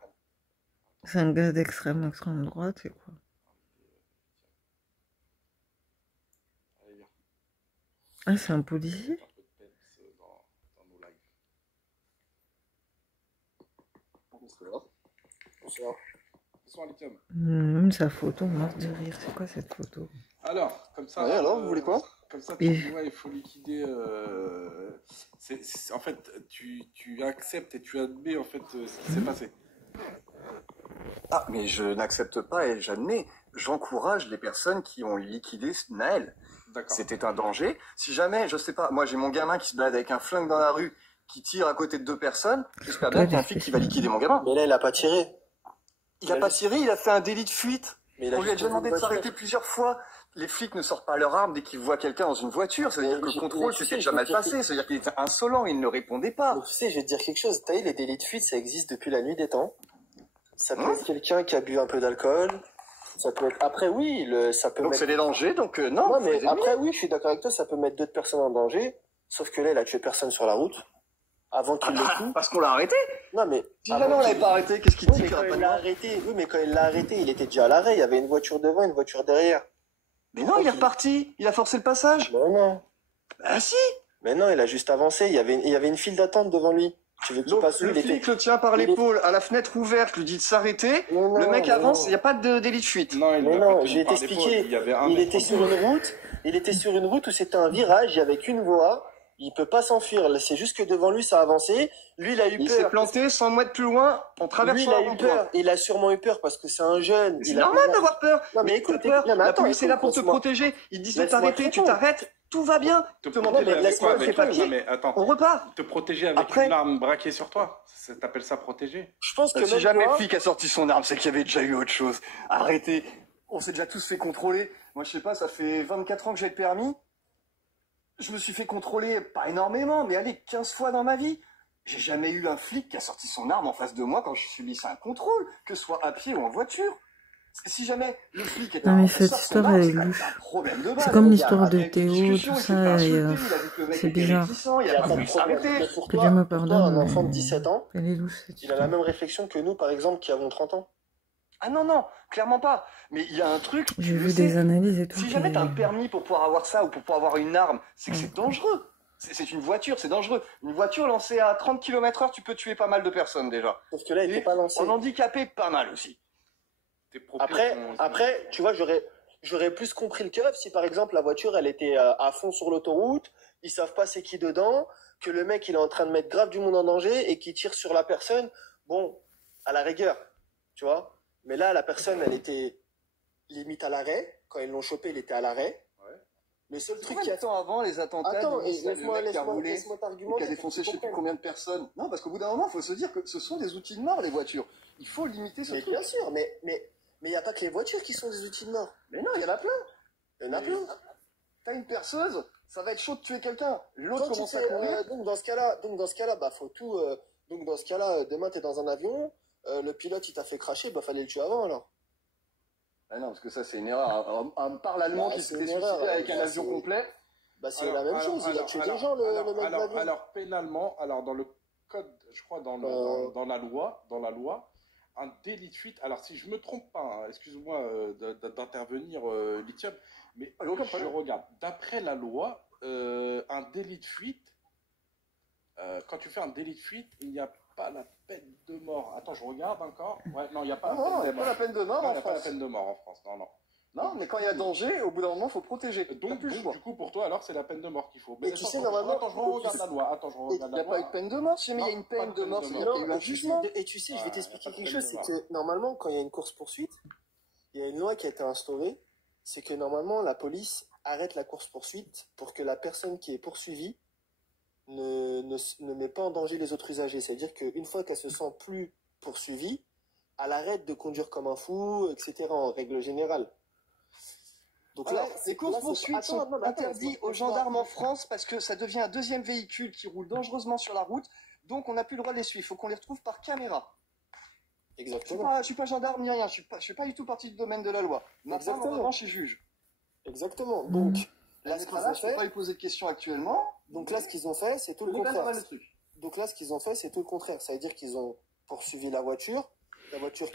c'est un gars d'extrême droite, c'est quoi? Allez, viens. Ah, c'est un policier? Un peu de peps dans nos lives. Bonsoir. Bonsoir. Bonsoir, lithium. Même sa photo, marche de rire. C'est quoi cette photo? Alors, comme ça. Ouais, alors, vous voulez quoi? Comme ça, tu dis, ouais, il faut liquider. En fait, tu acceptes et tu admets en fait ce qui s'est passé. Ah, mais je n'accepte pas et j'admets. J'encourage les personnes qui ont liquidé Naël. D'accord. C'était un danger. Si jamais, je sais pas, moi j'ai mon gamin qui se balade avec un flingue dans la rue, qui tire à côté de deux personnes, j'espère bien qu'il y a un flic qui va liquider mon gamin. Mais là, il a pas tiré. Il a pas tiré, il a fait un délit de fuite. Mais il a On lui a juste déjà demandé de une voiture. s'arrêter plusieurs fois. Les flics ne sortent pas leur arme dès qu'ils voient quelqu'un dans une voiture. Ça veut dire que le contrôle s'était déjà mal passé. Ça veut dire qu'il était insolent, il ne répondait pas. Mais tu sais, je vais te dire quelque chose. T'as vu, les délits de fuite, ça existe depuis la nuit des temps. Ça peut être quelqu'un qui a bu un peu d'alcool. Ça peut être... Après, oui, ça peut Donc mettre... c'est des dangers, donc non. Non, faut mais les éliminer. après, oui, je suis d'accord avec toi, ça peut mettre d'autres personnes en danger. Sauf que là, il a tué personne sur la route. Avant qu'il le tue. Parce qu'on l'a arrêté. Non, mais... Si jamais on l'avait pas arrêté, qu'est-ce qu'il Oui, dit mais qu'il y quand aurait pas il de l'a mort arrêté, oui, mais quand il l'a arrêté, il était déjà à l'arrêt. Il y avait une voiture devant, une voiture derrière. Mais non, il est reparti. Il a forcé le passage. Mais non. Ah si. Mais non, il a juste avancé. Il y avait une file d'attente devant lui. Tu veux qu'il Donc passe où? le Il était... flic le tient par il l'épaule à la fenêtre ouverte, lui dit de s'arrêter. Non, Le mec non, avance, non. il n'y a pas de délit de fuite. Non, il Mais l'a pas non, tenu je vais par l'épaule. t'expliquer. Il y avait un Il mètre était entre sur eux. une route. Il était sur une route où c'était un virage. Il y avait qu'une voie. Il peut pas s'enfuir. C'est juste que devant lui, ça a avancé. Lui, il a eu Il s'est peur. planté 100 mètres plus loin en traversant Lui, il a un eu rond-point. peur. Il a sûrement eu peur parce que c'est un jeune. C'est Il a normal pas- d'avoir peur. Non, mais Mais écoute, t'as peur. non, mais La attends, police est là pour te laisse-moi- protéger. Ils te disent de laisse-moi t'arrêter, te tu répondre. t'arrêtes, tout va bien. Te Te protéger montrer avec laisse-moi quoi? le Avec faire non, papier. mais attends. On repart. Te protéger avec Après- une arme braquée sur toi. T'appelles ça protéger? Je pense que Si même jamais le toi- flic a sorti son arme, c'est qu'il y avait déjà eu autre chose. Arrêtez. On s'est déjà tous fait contrôler. Moi, je sais pas, ça fait 24 ans que j'ai le permis. Je me suis fait contrôler, pas énormément, mais allez, 15 fois dans ma vie. J'ai jamais eu un flic qui a sorti son arme en face de moi quand je subissais un contrôle, que ce soit à pied ou en voiture. Si jamais le flic est Non, mais un cette sort son histoire, arme, elle est c'est quand même louche. un problème de base. C'est comme Il y a l'histoire de une Théo, discussion, tout il s'est ça, fait et, insulter, il a dit que le mec c'est était bizarre. réticent, il Il a y a pas pas de voulu problème. s'arrêter. Mais pour Que toi, Dieu me pour toi, pardonne, un enfant de mais 17 ans, elle est louche cette il a la histoire. même réflexion que nous, par exemple, qui avons 30 ans. Ah non, non, clairement pas. Mais il y a un truc, J'ai tu le vu sais, des analyses et tout. si jamais qui- t'as un permis pour pouvoir avoir ça ou pour pouvoir avoir une arme, c'est que Ouais. c'est dangereux. C'est une voiture, c'est dangereux. Une voiture lancée à 30 km/h, tu peux tuer pas mal de personnes déjà. Sauf que là, il Et n'était pas lancé. en handicapé, pas mal aussi. Tes propos Après, tu vois, j'aurais plus compris le keuf si, par exemple, la voiture, elle était à fond sur l'autoroute, ils savent pas c'est qui dedans, que le mec, il est en train de mettre grave du monde en danger et qu'il tire sur la personne. Bon, à la rigueur, tu vois. Mais là, la personne, elle était limite à l'arrêt. Quand ils l'ont chopé, il était à l'arrêt. Ouais. Le seul truc Combien qui de a... temps avant les attentats, Attends, du et mec qui a roulé, laisse-moi qui t'argumenter. a défoncé je sais plus comprends. combien de personnes. Non, parce qu'au bout d'un moment, il faut se dire que ce sont des outils de mort, les voitures. Il faut limiter ce Mais truc. bien sûr, mais il n'y a pas que les voitures qui sont des outils de mort. Mais non, il y en a plein. Il y en a plein. T'as une perceuse, ça va être chaud de tuer quelqu'un. L'autre Quand tu commence à fais, courir. donc dans ce cas-là, bah faut tout. Donc dans ce cas-là, demain t'es dans un avion, le pilote il t'a fait cracher, bah fallait le tuer avant alors. Ah non, parce que ça, c'est une erreur. Un parle allemand Bah, qui c'est s'était une erreur, suicidé avec un bah, avion c'est- complet. Bah c'est la même chose, il a tué des gens le mec de l'avion. alors, pénalement, alors dans le code, je crois dans la loi, un délit de fuite. Alors si je me trompe pas, hein, excuse-moi d'intervenir, Lithium, mais Aucun je problème. regarde. D'après la loi, un délit de fuite, quand tu fais un délit de fuite, il n'y a pas la peine de mort. Attends, je regarde encore. Ouais, non, il n'y a pas Ah non, il n'y a pas la peine de mort Non, il en n'y a pas la France. peine de mort en France. Non, non. Non, mais quand il y a danger, au bout d'un moment, il faut protéger. Donc, plus le choix. du coup, pour toi, alors, c'est la peine de mort qu'il faut. Mais tu sais, normalement- Attends, je regarde la loi. Attends, je Il regarde n'y la a pas eu loi. de peine de mort. Si jamais il y a Non, une pas peine de de peine mort, de c'est-à-dire mort. qu'il y a eu un jugement. Et tu sais, je vais Ouais, t'expliquer pas de quelque peine chose, de c'est mort. que normalement, quand il y a une course-poursuite, il y a une loi qui a été instaurée, c'est que normalement, la police arrête la course-poursuite pour que la personne qui est poursuivie ne met pas en danger les autres usagers. C'est-à-dire qu'une fois qu'elle se sent plus poursuivie, elle arrête de conduire comme un fou, etc., en règle générale. Donc Alors, là, les courses-poursuites sont Attends, non, mais attends, interdites laisse-moi- aux gendarmes en France parce que ça devient un deuxième véhicule qui roule dangereusement sur la route. Donc, on n'a plus le droit de les suivre. Il faut qu'on les retrouve par caméra. Exactement. Je suis pas gendarme ni rien. Je suis pas du tout partie du domaine de la loi. Ma femme, en Exactement. revanche, est juge. Exactement. Donc, là, Là, ce qu'ils là, ont je peux fait, pas lui poser de questions actuellement. donc là, ce qu'ils ont fait, c'est tout Je le connais pas contraire. mal de trucs. Donc là, ce qu'ils ont fait, c'est tout le contraire. Ça veut dire qu'ils ont poursuivi la voiture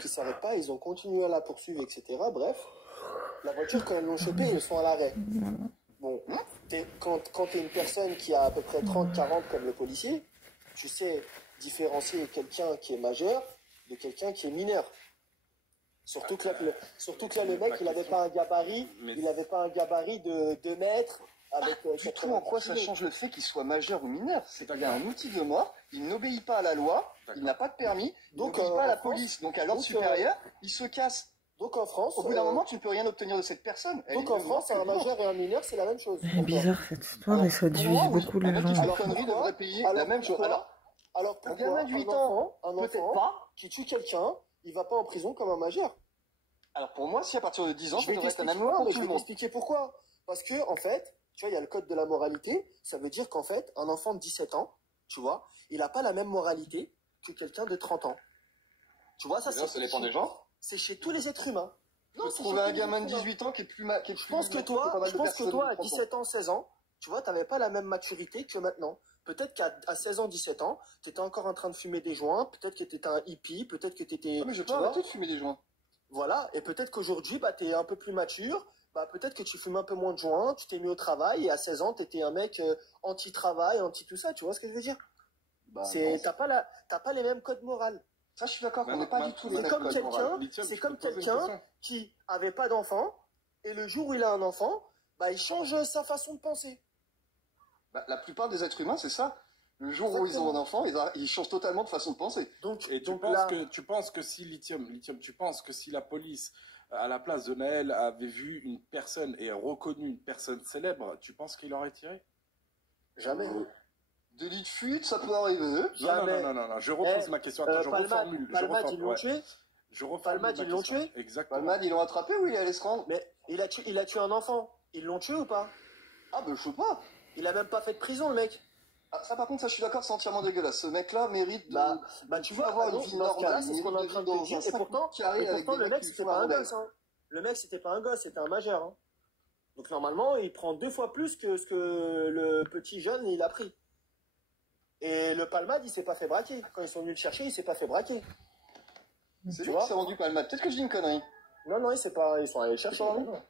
qui s'arrête pas, ils ont continué à la poursuivre, etc. Bref, la voiture, quand ils l'ont chopée, ils sont à l'arrêt. Bon, quand t'es une personne qui a à peu près 30, 40 comme le policier, tu sais différencier quelqu'un qui est majeur de quelqu'un qui est mineur. Surtout que là, le mec, il n'avait pas un gabarit, de 2 mètres avec Du tout, en quoi ça 80 kilos. change le fait qu'il soit majeur ou mineur? C'est qu'il y a un outil de mort, il n'obéit pas à la loi, il n'a pas de permis, Donc, il n'obéit pas à la en France, police, donc à l'ordre donc, supérieur, il se casse. Donc en France, Au bout d'un moment, tu ne peux rien obtenir de cette personne. Elle donc est en de France, mort un que vivante. majeur et un mineur, c'est la même chose. C'est bizarre cette histoire et ça Pour divise moi, oui. beaucoup les Un mec qui gens. fait Alors, une connerie pourquoi devrait payer la même chose. Alors, alors un pourquoi gamin de 8 un ans, enfant peut-être pas. qui tue quelqu'un, il va pas en prison comme un majeur? Alors pour moi, si à partir de 10 ans, Je ça vais devrait être la t'expliquer même loi pourquoi, pour mais tout je le vais monde. t'expliquer pourquoi. Parce que, en fait, tu vois, il y a le code de la moralité. Ça veut dire qu'en fait, un enfant de 17 ans, tu vois, il n'a pas la même moralité que quelqu'un de 30 ans. Tu vois, ça, Déjà, ça dépend des gens. c'est chez tous les êtres humains. Non, c'est trouver chez un tous les gamin de êtres humains. 18 ans qui est plus Je pense que toi, à 17 ans, 16 ans, tu vois, t'avais pas la même maturité que maintenant. Peut-être qu'à 16 ans, 17 ans, t'étais encore en train de fumer des joints, peut-être que t'étais un hippie, peut-être que t'étais... Mais je tu peux vois, arrêter de fumer des joints. voilà, et peut-être qu'aujourd'hui, bah, t'es un peu plus mature, bah, peut-être que tu fumes un peu moins de joints, tu t'es mis au travail, et à 16 ans, t'étais un mec anti-travail, anti-tout ça, tu vois ce que je veux dire? Bah, C'est, non. t'as pas les mêmes codes moraux. Ça, je suis d'accord qu'on Bah, n'est pas bah, du tout les C'est mêmes comme codes moraux. quelqu'un, Lithium, c'est je peux comme te poser une quelqu'un question. qui avait pas d'enfant, et le jour où il a un enfant, bah, il change sa façon de penser. Bah, la plupart des êtres humains, c'est ça. Le jour où ils ont un enfant, ils changent totalement de façon de penser. Donc, Et donc là, tu penses que si tu penses que si la police, à la place de Naël, avait vu une personne et reconnu une personne célèbre, tu penses qu'il aurait tiré? jamais. Délit de fuite, ça peut arriver. Jamais. Non, je repose ma question. Attends, je reformule. Palmade, ils l'ont tué. Je reformule Palmade, ma ils l'ont question. tué. Exactement. Palmade, ils l'ont attrapé ou il est allé se rendre? Mais il a tué un enfant. Ils l'ont tué ou pas? Ah, ben je sais pas. Il a même pas fait de prison, le mec. Ah, ça, par contre, ça, je suis d'accord, c'est entièrement dégueulasse. Ce mec-là mérite de. Bah, tu vois, avoir alors, une vie dans ce cas-là, normale. c'est ce qu'on est en train de te dire. Et pourtant, le mec, c'était pas un gosse. Hein. Le mec, c'était pas un gosse, c'était un majeur. Hein. Donc, normalement, il prend 2 fois plus que ce que le petit jeune, il a pris. Et le Palmade, il s'est pas fait braquer. Quand ils sont venus le chercher, il s'est pas fait braquer. C'est Tu lui vois qui s'est rendu Palmade. Peut-être que je dis une connerie. Non, ils sont allés le chercher. pas vrai. Non.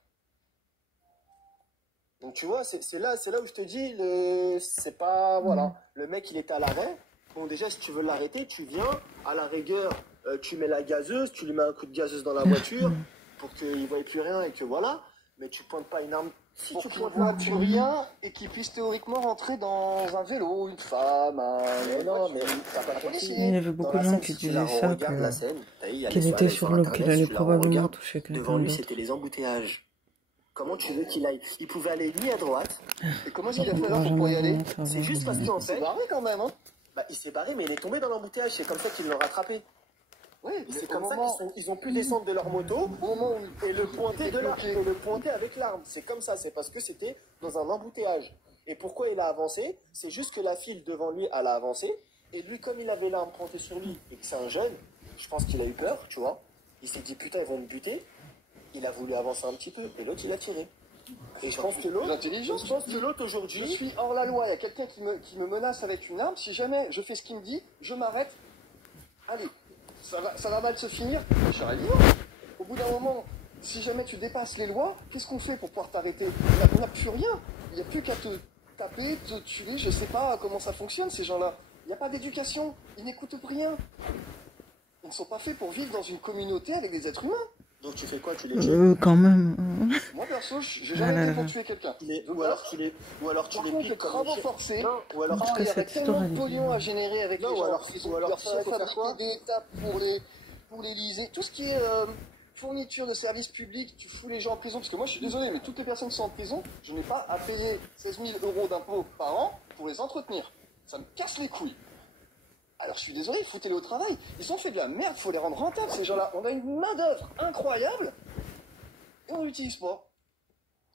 Donc tu vois, c'est là où je te dis, c'est pas, voilà, le mec il était à l'arrêt. Bon déjà, si tu veux l'arrêter, tu viens, à la rigueur, tu mets la gazeuse, tu lui mets un coup de gazeuse dans la voiture pour qu'il ne voie plus rien et que voilà. Mais tu pointes pas une arme. Si Pour tu qu'il pointes voit pas plus rien et qu'il puisse théoriquement rentrer dans un vélo, une femme, Mais non, mais t'as pas compris. Il y avait beaucoup de gens qui disaient ça, Regarde la scène, qu'il était sur l'eau, qu'il allait probablement toucher devant quelqu'un lui, d'autre. c'était les embouteillages. Comment tu veux qu'il aille? Il pouvait aller ni à droite. Et comment il a fait là pour y aller? C'est juste parce qu'en C'est fait, barré quand même, hein? bah, il s'est barré, mais il est tombé dans l'embouteillage. C'est comme ça qu'ils l'ont rattrapé. Oui, Et c'est comme ça qu'ils ont pu descendre de leur moto et le pointer avec l'arme. C'est comme ça, c'est parce que c'était dans un embouteillage. Et pourquoi il a avancé? C'est juste que la file devant lui, elle a avancé. Et lui, comme il avait l'arme pointée sur lui et que c'est un jeune, je pense qu'il a eu peur, tu vois. Il s'est dit, putain, ils vont me buter. Il a voulu avancer un petit peu. Et l'autre, il a tiré. Et je pense que l'autre, aujourd'hui... Je suis hors la loi, il y a quelqu'un qui me menace avec une arme. Si jamais je fais ce qu'il me dit, je m'arrête. Allez, ça va mal se finir. Je serai libre. Au bout d'un moment, si jamais tu dépasses les lois, qu'est-ce qu'on fait pour pouvoir t'arrêter? On n'a plus rien. Il n'y a plus qu'à te taper, te tuer. Je sais pas comment ça fonctionne, ces gens-là. Il n'y a pas d'éducation. Ils n'écoutent rien. Ils ne sont pas faits pour vivre dans une communauté avec des êtres humains. Donc tu fais quoi? Tu les tues? Quand même. Moi, perso, j'ai Ah jamais là été là. pour tuer quelqu'un. Ou alors tu les Par contre, les piques comme travaux des chiens. forcés, Non, ou alors En tout il cas, y aurait cette histoire, tellement elle de est pognon bien. à générer avec Non, les ou gens. alors- Ils ou ont alors leur tu sais, faut faire fabriquer quoi? des étapes pour les liser. Tout ce qui est fourniture de services publics, tu fous les gens en prison. Parce que moi, je suis désolé, mais toutes les personnes qui sont en prison, je n'ai pas à payer 16 000 euros d'impôts par an pour les entretenir. Ça me casse les couilles. Alors je suis désolé, foutez-les au travail. Ils ont fait de la merde, faut les rendre rentables ces gens-là. On a une main-d'œuvre incroyable et on l'utilise pas.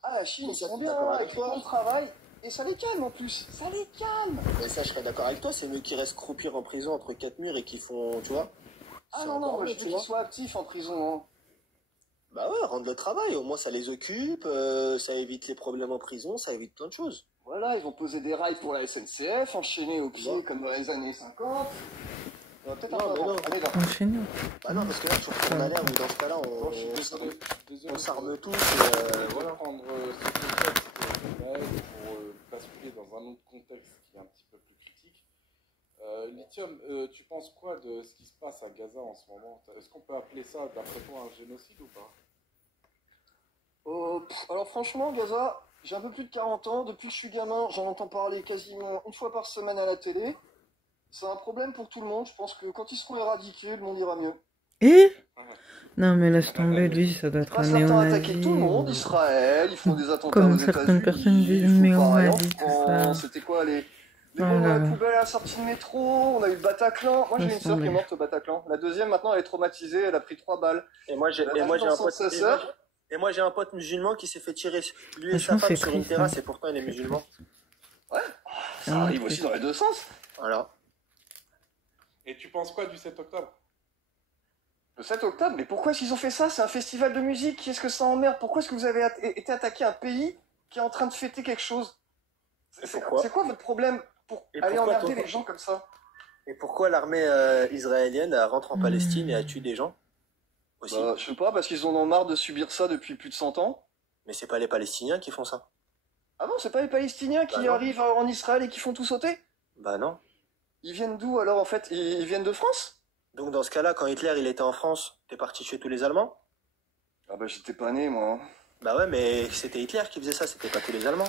Ah, la Chine, ils sont bien avec toi, le travail et ça les calme en plus. Ça les calme. Mais ça, je serais d'accord avec toi, c'est mieux qu'ils restent croupir en prison entre quatre murs et qu'ils font, tu vois. Ah C'est non, non, encore moi mieux, je veux qu'ils soient actifs en prison. Hein. Bah ouais, rendre le travail, au moins ça les occupe, ça évite les problèmes en prison, ça évite plein de choses. Voilà, ils vont poser des rails pour la SNCF, enchaîner au pied Ouais. comme dans les années 50. On va peut-être un Non, peu mais non. avant. Allez, là. Enchaîner. Bah non, parce que là, tu retournes à l'air où dans ce cas-là, Bon, je suis désolé on s'arme tous, de voilà. prendre ce contexte Maël pour basculer dans un autre contexte qui est un petit peu plus critique. Lithium, tu penses quoi de ce qui se passe à Gaza en ce moment? Est-ce qu'on peut appeler ça, d'après toi, un génocide ou pas? Alors franchement, Gaza, j'ai un peu plus de 40 ans. Depuis que je suis gamin, j'en entends parler quasiment une fois par semaine à la télé. C'est un problème pour tout le monde. Je pense que quand ils seront éradiqués, le monde ira mieux. Et non, mais laisse tomber, lui, ça doit être un Certains attaquer néo-nazi. tout le monde, Israël, ils font des attentats Comme aux certaines États-Unis, personnes disent, ils font mais on pareil m'a en dit tout ça. France. C'était quoi les Oh bombes dans là la là. poubelle à la sortie de métro, on a eu le Bataclan. Moi j'ai Laisse une sœur qui est tomber. morte au Bataclan. La deuxième maintenant elle est traumatisée, elle a pris 3 balles. Et moi, j'ai Elle a un dans son pote, sœur. et moi, j'ai un pote musulman qui s'est fait tirer, lui et Franchement, sa femme, c'est sur une triste, terrasse, hein. et pourtant il est musulman. Ouais, C'est ça un arrive truc. aussi dans les deux sens. Voilà. Et tu penses quoi du 7 octobre? Le 7 octobre, mais pourquoi s'ils ont fait ça? C'est un festival de musique, qu'est-ce que ça emmerde? Pourquoi est-ce que vous avez été attaqué un pays qui est en train de fêter quelque chose? Pourquoi C'est quoi votre problème pour Et aller pourquoi emmerder toi les gens comme ça? Et pourquoi l'armée israélienne rentre en Palestine et a tué des gens aussi? Bah, je sais pas, parce qu'ils en ont marre de subir ça depuis plus de 100 ans. Mais c'est pas les Palestiniens qui font ça. Ah bon, c'est pas les Palestiniens qui Bah non. arrivent en Israël et qui font tout sauter? Bah non. Ils viennent d'où alors en fait? Ils viennent de France? Donc dans ce cas-là, quand Hitler il était en France, t'es parti tuer tous les Allemands? Ah bah j'étais pas né moi. Bah ouais, mais c'était Hitler qui faisait ça, c'était pas tous les Allemands.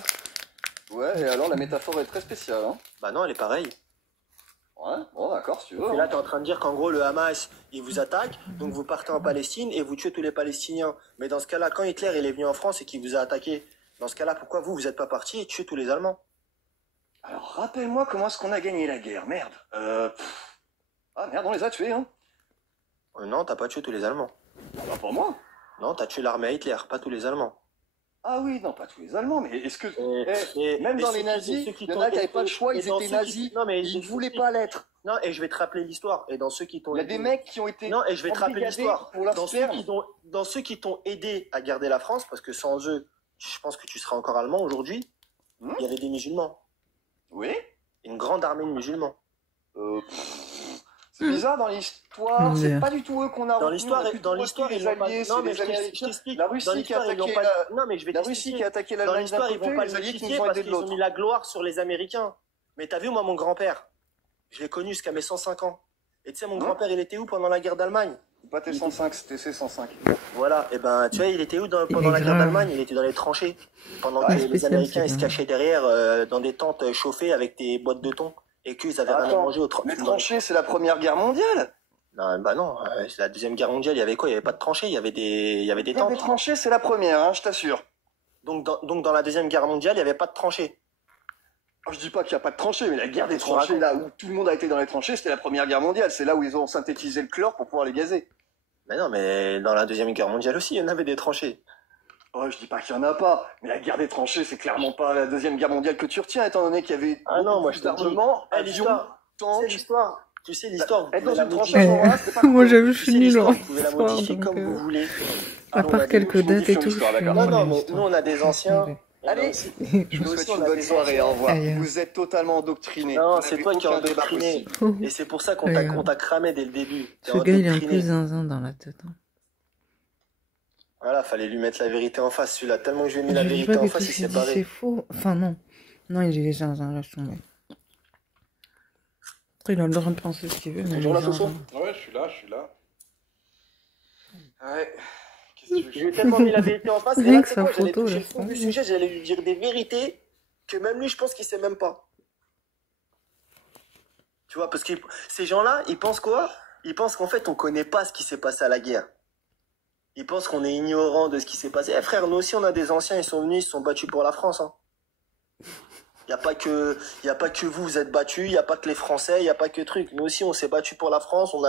Ouais, et alors la métaphore est très spéciale, hein. Bah non, elle est pareille. Ouais, bon d'accord si tu veux. Et là, Hein. t'es en train de dire qu'en gros, le Hamas, il vous attaque, donc vous partez en Palestine et vous tuez tous les Palestiniens. Mais dans ce cas-là, quand Hitler il est venu en France et qu'il vous a attaqué, dans ce cas-là, pourquoi vous êtes pas parti et tuer tous les Allemands? Alors rappelle-moi comment est-ce qu'on a gagné la guerre, merde. Ah merde, on les a tués, hein. Non, t'as pas tué tous les Allemands. Ah bah pour moi. Non, t'as tué l'armée à Hitler, pas tous les Allemands. Ah oui, non, pas tous les Allemands, mais est-ce que... même Et dans ceux les qui- nazis, ceux qui il y en t'ont- a qui n'avaient pas le et- choix, et ils dans étaient ceux qui- nazis, Non, mais ils ne voulaient pas l'être. Non, et je vais te rappeler l'histoire. Et dans ceux qui t'ont Il y a aidé- des mecs qui ont été Non, et je vais te rappeler embrigadés l'histoire. pour leur Dans ceux sperme. dans ceux qui t'ont aidé à garder la France, parce que sans eux, je pense que tu serais encore allemand aujourd'hui, il y avait des musulmans. Oui. Une grande armée de musulmans. C'est bizarre dans l'histoire, c'est Merde. pas du tout eux qu'on a Dans retenu, l'histoire, on a plutôt dans l'histoire, retenu ils l'ont pas. alliés, Non, c'est mais les je Américains. t'explique. La Dans Russie qui a l'histoire, ils l'ont attaqué pas. Non, mais je vais la t'expliquer. Russie qui a attaqué Dans l'Allemagne d'un l'histoire, ils côté, vont pas les le alliés qui justifier nous ont parce aidés de qu'ils ont l'autre. mis la gloire sur les Américains. Mais t'as vu, moi, mon grand-père, je l'ai connu jusqu'à mes 105 ans. Et tu sais, mon grand-père, il était où pendant la guerre d'Allemagne? Pas T105, c'était C105. Voilà, et ben, tu vois, il était où pendant est la guerre grave. d'Allemagne? Il était dans les tranchées. Pendant que les spécial, Américains, c'est ils se bien. cachaient derrière, dans des tentes chauffées avec des boîtes de thon. Et qu'ils avaient rien à Attends, manger au les tranchées, c'est la première guerre mondiale. Non, bah non, c'est la deuxième guerre mondiale, il y avait quoi? Il y avait pas de tranchées, il y avait des Les tentes. tranchées, c'est la première, hein, je t'assure. Donc dans la deuxième guerre mondiale, il y avait pas de tranchées. Je dis pas qu'il n'y a pas de tranchées, mais la guerre des Tu tranchées, racontes. là où tout le monde a été dans les tranchées, c'était la première guerre mondiale. C'est là où ils ont synthétisé le chlore pour pouvoir les gazer. Mais non, mais dans la deuxième guerre mondiale aussi, il y en avait des tranchées. Oh, je dis pas qu'il y en a pas, mais la guerre des tranchées, c'est clairement pas la deuxième guerre mondiale que tu retiens, étant donné qu'il y avait Ah non, beaucoup moi plus je te dis. d'armements, Eh, avions, l'histoire, tanks. c'est l'histoire. Tu sais l'histoire, vous Être pouvez dans la une tranchée modifier. à Sora, c'est pas Moi, cool. j'avoue, je Tu suis sais nulle en l'histoire, vous pouvez la histoire, modifier donc, comme vous voulez. à on a part des quelques modifications dates et tout, je d'histoire, suis d'accord. Non, nulle non, en mais histoire. nous on a des anciens. Attendez. Allez, Je je vous souhaite une bonne soirée, au revoir. Vous êtes totalement endoctrinés. Non, Vous c'est n'avez toi qui es aucun débat endoctriné. possible. Et c'est pour ça qu'on Ouais. t'a cramé dès le début. T'es Ce gars, il est un peu endoctriné. zinzin dans la tête. Hein. Voilà, fallait lui mettre la vérité en face. Celui-là, tellement que je lui ai mis la Je dis vérité pas en que face, tout il ce s'est qu'il dit, c'est barré. faux. Enfin, non. Non, il est zinzin, laisse tomber. Après, il a le droit de penser ce qu'il veut, mais Bonjour, il est la Soso. zinzin. Ouais, je suis là, je suis là. Ouais. J'ai tellement mis la vérité en face. Et Rien là, que tu sais sa quoi, j'allais photo, toucher là, le fond du franchement. sujet, j'allais lui dire des vérités que même lui, je pense qu'il sait même pas. Tu vois, parce que ces gens-là, ils pensent quoi? Ils pensent qu'en fait, on connaît pas ce qui s'est passé à la guerre. Ils pensent qu'on est ignorant de ce qui s'est passé. Eh frère, nous aussi, on a des anciens, ils sont venus, ils se sont battus pour la France. Hein. Il n'y a pas que vous, vous êtes battus, il n'y a pas que les Français, il n'y a pas que truc. Nous aussi, on s'est battus pour la France, on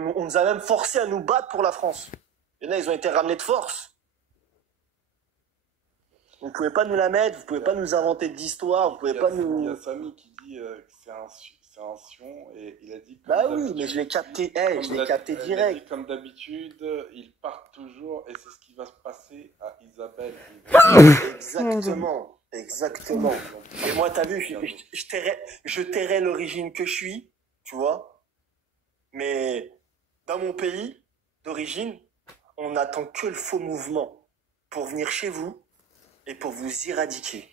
nous a même forcé à nous battre pour la France. Il y en a, ils ont été ramenés de force. Vous pouvez pas nous la mettre, vous pouvez pas nous inventer d'histoire, vous pouvez pas Il y nous... a Samy qui dit que c'est un sion et il a dit comme Bah oui, d'habitude- mais je l'ai capté, comme je l'ai d'hab- capté il a dit direct. comme d'habitude, ils partent toujours et c'est ce qui va se passer à Isabelle. Exactement, exactement. Et moi, t'as vu, je tairais l'origine que je suis, tu vois. Mais dans mon pays d'origine, on n'attend que le faux mouvement pour venir chez vous et pour vous éradiquer.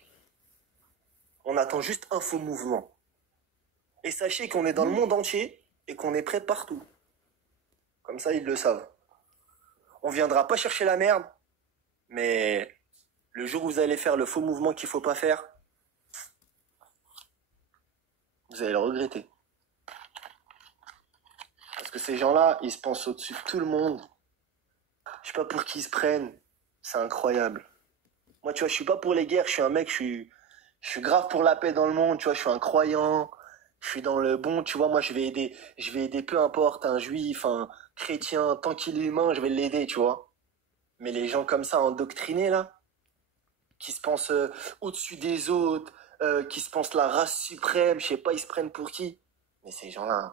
On attend juste un faux mouvement. Et sachez qu'on est dans le monde entier et qu'on est prêt partout. Comme ça, ils le savent. On viendra pas chercher la merde, mais le jour où vous allez faire le faux mouvement qu'il faut pas faire, vous allez le regretter. Parce que ces gens-là, ils se pensent au-dessus de tout le monde. Je sais pas pour qui ils se prennent. C'est incroyable. Moi, tu vois, je suis pas pour les guerres. Je suis un mec, je suis grave pour la paix dans le monde. Tu vois, je suis un croyant. Je suis dans le bon. Tu vois, moi, je vais aider peu importe, un juif, un chrétien, tant qu'il est humain, je vais l'aider, tu vois. Mais les gens comme ça, endoctrinés, là, qui se pensent au-dessus des autres, qui se pensent la race suprême, je sais pas, ils se prennent pour qui. Mais ces gens-là...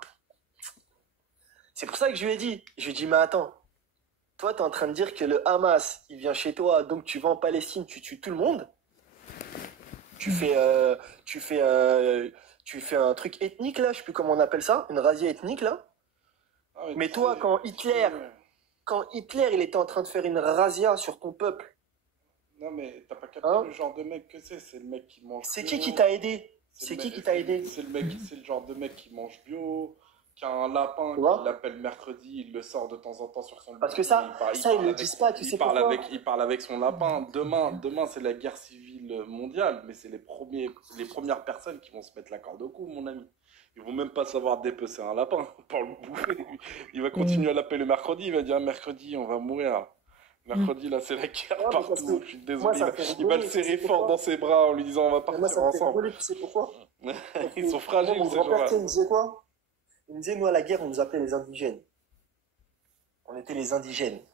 C'est pour ça que je lui ai dit, mais attends, toi, t'es en train de dire que le Hamas, il vient chez toi, donc tu vas en Palestine, tu tues tout le monde. Tu fais un truc ethnique, là, je sais plus comment on appelle ça, une razzia ethnique, là. Ah, Mais toi, quand Hitler, il était en train de faire une razzia sur ton peuple, Non, mais t'as pas capté Hein le genre de mec que c'est le mec qui mange c'est bio. qui t'a aidé? C'est C'est le qui mec- qui t'a aidé? C'est le mec, c'est le genre de mec qui mange bio, qui a un lapin, Tu vois qui l'appelle mercredi, il le sort de temps en temps sur son Parce que balcon, ça, ils le disent pas, tu sais pourquoi? il parle avec son lapin. Demain c'est la guerre civile mondiale, mais c'est les premières personnes qui vont se mettre la corde au cou, mon ami. Ils vont même pas savoir dépecer un lapin pour le bouffer. Il va continuer à l'appeler le mercredi, il va dire mercredi, on va mourir. Mercredi, là, c'est la guerre Ouais, mais parce partout. que Je suis moi, désolé. ça me fait Il va rigoler, le serrer tu sais fort pourquoi? dans ses bras en lui disant on va Mais moi, partir ça me fait ensemble. rigoler, tu sais pourquoi? Parce Ils que sont moi, fragiles, mon ces grand-père, tu sais, gens-là. il me disait quoi? Il me disait, nous, à la guerre, on nous appelait les indigènes. On était les indigènes. Tu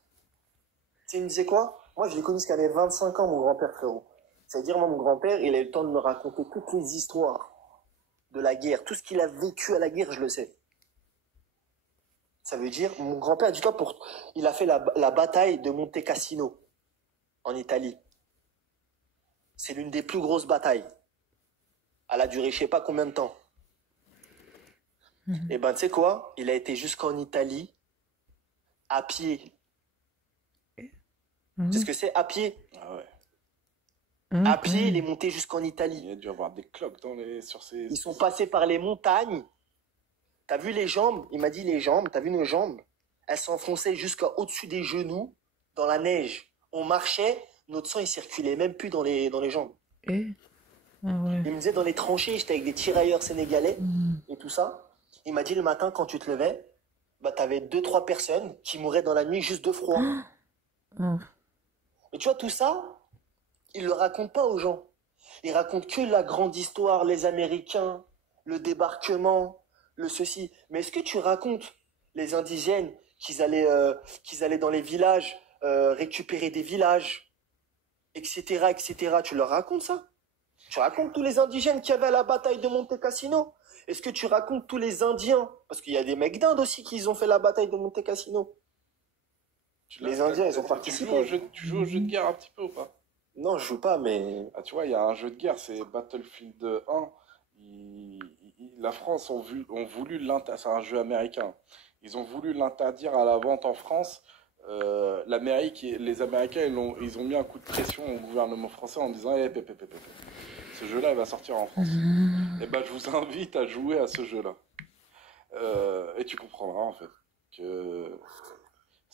sais, il me disait quoi? Moi, je l'ai connu jusqu'à mes 25 ans, mon grand-père, frérot. C'est-à-dire, moi, mon grand-père, il a eu le temps de me raconter toutes les histoires de la guerre. Tout ce qu'il a vécu à la guerre, je le sais. Ça veut dire, mon grand-père, dis-toi, il a fait la bataille de Monte Cassino, en Italie. C'est l'une des plus grosses batailles. Elle a duré je sais pas combien de temps. Et ben, tu sais quoi? Il a été jusqu'en Italie, à pied. Tu sais ce que c'est, à pied? Ah ouais. À pied, il est monté jusqu'en Italie. Il a dû avoir des cloques sur ses. Ils sont passés par les montagnes. T'as vu les jambes? Il m'a dit les jambes, t'as vu nos jambes? Elles s'enfonçaient jusqu'au-dessus des genoux, dans la neige. On marchait, notre sang, il circulait même plus dans les jambes. Ah ouais. Il me disait dans les tranchées, j'étais avec des tirailleurs sénégalais et tout ça. Il m'a dit le matin, quand tu te levais, bah, t'avais 2-3 personnes qui mouraient dans la nuit juste de froid. Oh. Et tu vois, tout ça, ils le racontent pas aux gens. Ils racontent que la grande histoire, les Américains, le débarquement, le ceci. Mais est-ce que tu racontes les indigènes qu'ils allaient dans les villages, récupérer des villages, etc., etc. Tu leur racontes ça? Tu racontes tous les indigènes qui avaient à la bataille de Monte Cassino? Est-ce que tu racontes tous les Indiens? Parce qu'il y a des mecs d'Inde aussi qui ont fait la bataille de Monte Cassino. Les Indiens, ils ont participé. Tu joues au jeu de guerre un petit peu ou pas? Non, je joue pas, mais... Ah, tu vois, il y a un jeu de guerre, c'est Battlefield 1. La France ont voulu l'interdire, c'est un jeu américain. Ils ont voulu l'interdire à la vente en France. Les Américains, ils ont mis un coup de pression au gouvernement français en disant ce jeu-là, il va sortir en France. Et ben, je vous invite à jouer à ce jeu-là. Et tu comprendras, en fait, que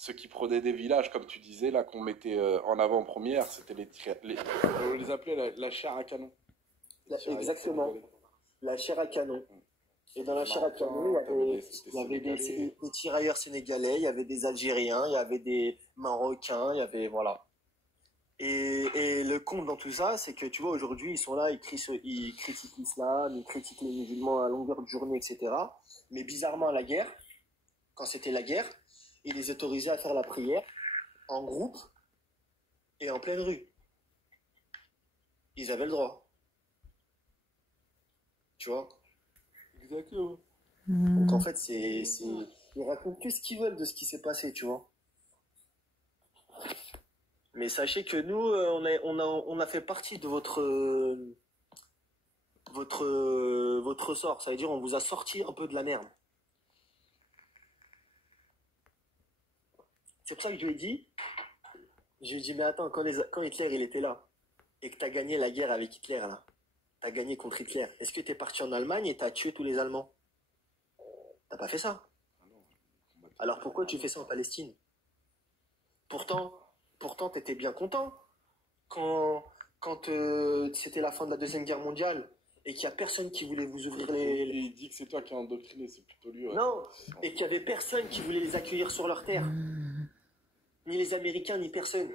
ceux qui prenaient des villages, comme tu disais, là, qu'on mettait en avant-première, c'était on les appelait la chair à canon. Exactement, la chair à canon. Et dans la chair à canon, il y avait des tirailleurs sénégalais, il y avait des Algériens, il y avait des Marocains, il y avait, voilà. Et le compte dans tout ça, c'est que tu vois, aujourd'hui, ils sont là, ils critiquent l'islam, ils critiquent les musulmans à longueur de journée, etc. Mais bizarrement, à la guerre, quand c'était la guerre, ils les autorisaient à faire la prière en groupe et en pleine rue. Ils avaient le droit. Tu vois? Exactement. Donc en fait, ils racontent que ce qu'ils veulent de ce qui s'est passé, tu vois. Mais sachez que nous, on a fait partie de votre sort. Ça veut dire on vous a sorti un peu de la merde. C'est pour ça que je lui ai dit, mais attends, quand Hitler il était là, et que t'as gagné la guerre avec Hitler, là, t'as gagné contre Hitler, est-ce que t'es parti en Allemagne et t'as tué tous les Allemands? T'as pas fait ça. Alors pourquoi tu fais ça en Palestine? Pourtant, t'étais bien content quand c'était la fin de la Deuxième Guerre mondiale et qu'il y a personne qui voulait vous ouvrir les... Il dit que c'est toi qui as endoctriné, c'est plutôt lui. Ouais. Non, et qu'il y avait personne qui voulait les accueillir sur leur terre. Ni les Américains, ni personne.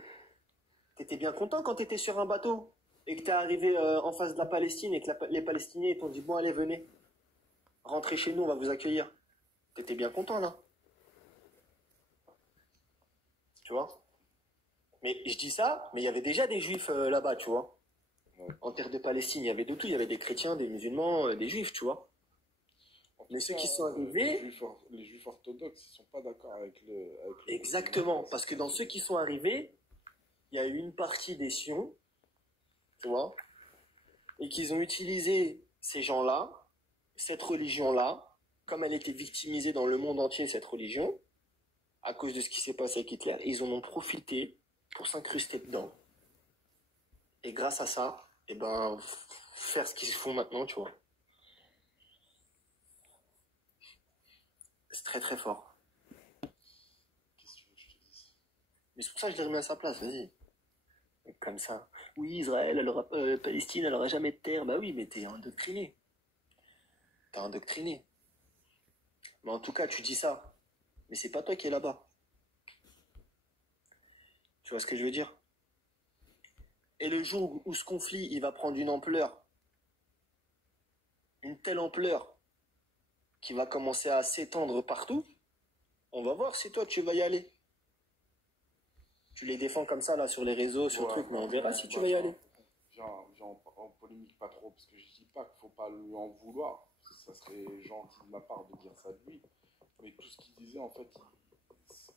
T'étais bien content quand t'étais sur un bateau et que t'es arrivé en face de la Palestine et que les Palestiniens t'ont dit, bon allez, venez, rentrez chez nous, on va vous accueillir. T'étais bien content là. Tu vois? Mais je dis ça, mais il y avait déjà des juifs là-bas, tu vois. Ouais. En terre de Palestine, il y avait de tout. Il y avait des chrétiens, des musulmans, des juifs, tu vois. Mais ceux qui sont arrivés... Les juifs orthodoxes, ils sont pas d'accord avec le... Exactement, parce que dans ceux qui sont arrivés, il y a eu une partie des Sions, tu vois, et qu'ils ont utilisé ces gens-là, cette religion-là, comme elle était victimisée dans le monde entier, cette religion, à cause de ce qui s'est passé avec Hitler, ils en ont profité pour s'incruster dedans. Et grâce à ça, eh ben, faire ce qu'ils font maintenant, tu vois. C'est très très fort. Qu'est-ce que tu veux que je te dise? Mais c'est pour ça que je l'ai remis à sa place, vas-y. Comme ça. Oui, Israël, Palestine, elle aura jamais de terre. Bah oui, mais t'es endoctriné. T'es endoctriné. Mais en tout cas, tu dis ça. Mais c'est pas toi qui es là-bas. Tu vois ce que je veux dire? Et le jour où ce conflit, il va prendre une ampleur, une telle ampleur, qui va commencer à s'étendre partout, on va voir si toi tu vas y aller. Tu les défends comme ça là sur les réseaux, sur le truc, mais on verra si tu vas y aller. Viens en polémique pas trop, parce que je dis pas qu'il faut pas lui en vouloir, parce que ça serait gentil de ma part de dire ça de lui. Mais tout ce qu'il disait, en fait,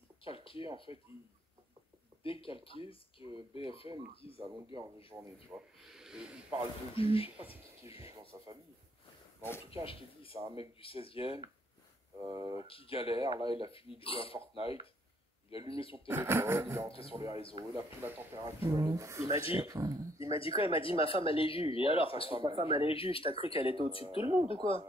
il calquait, en fait, il décalquait ce que BFM disent à longueur de journée, tu vois. Et il parle de juge, je sais pas c'est qui est juge dans sa famille. Mais en tout cas, je t'ai dit, c'est un mec du 16e qui galère. Là, il a fini de jouer à Fortnite. Il a allumé son téléphone, il est rentré sur les réseaux, il a pris la température. Il m'a dit quoi? Il m'a dit ma femme elle est juge. Et alors, parce que ta femme elle est juge, t'as cru qu'elle était au-dessus de tout le monde ou quoi?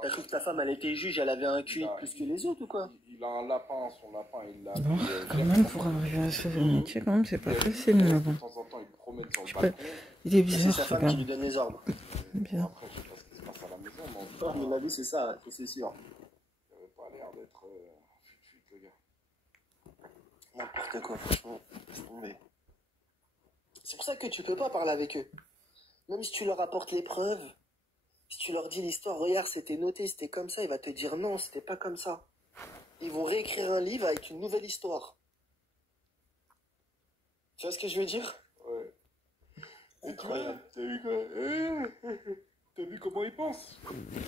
T'as cru que ta femme elle était juge, elle avait un QI plus que les autres ou quoi? Il a un lapin, son lapin, il l'a. Bon, quand même, pour arriver à ce métier, quand même, c'est pas facile, mais bon. De temps en temps, il promène sur le balcon. Il est C'est bizarre, sa ce femme gars. qui lui donne les ordres. Bizarre. Après, je sais pas ce qui se passe à la maison, mais en tout Oh, cas, mais la vie c'est ça, c'est sûr. il avait pas l'air d'être fut le gars. N'importe quoi, franchement. Mais... c'est pour ça que tu peux pas parler avec eux. Même si tu leur apportes les preuves, si tu leur dis l'histoire, regarde, c'était noté, c'était comme ça, il va te dire non, c'était pas comme ça. Ils vont réécrire un livre avec une nouvelle histoire. Tu vois ce que je veux dire? Ouais. Incroyable. T'as vu quoi? T'as vu comment il pense?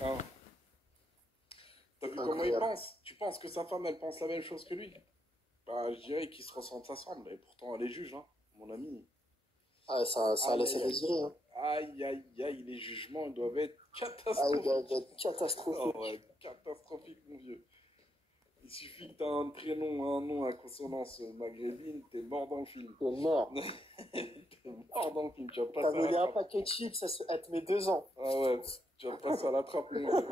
Hein? T'as vu comment il pense? Tu penses que sa femme, elle pense la même chose que lui? Bah, je dirais qu'ils se ressentent ensemble, et pourtant elle est juge, hein, mon ami. Ah, ça laisse désirer, hein. Aïe, aïe, aïe, les jugements doivent être Ah, il catastrophiques. doit être catastrophique. Oh, ouais, catastrophique, mon vieux. Il suffit que t'aies un prénom, un nom à consonance maghrébine, t'es mort dans le film. T'es mort. T'es mort dans le film, tu vas T'as passer à donné la un trappe. paquet de chips, elle te met 2 ans. Ah ouais, tu vas passer à la trappe, mon vieux.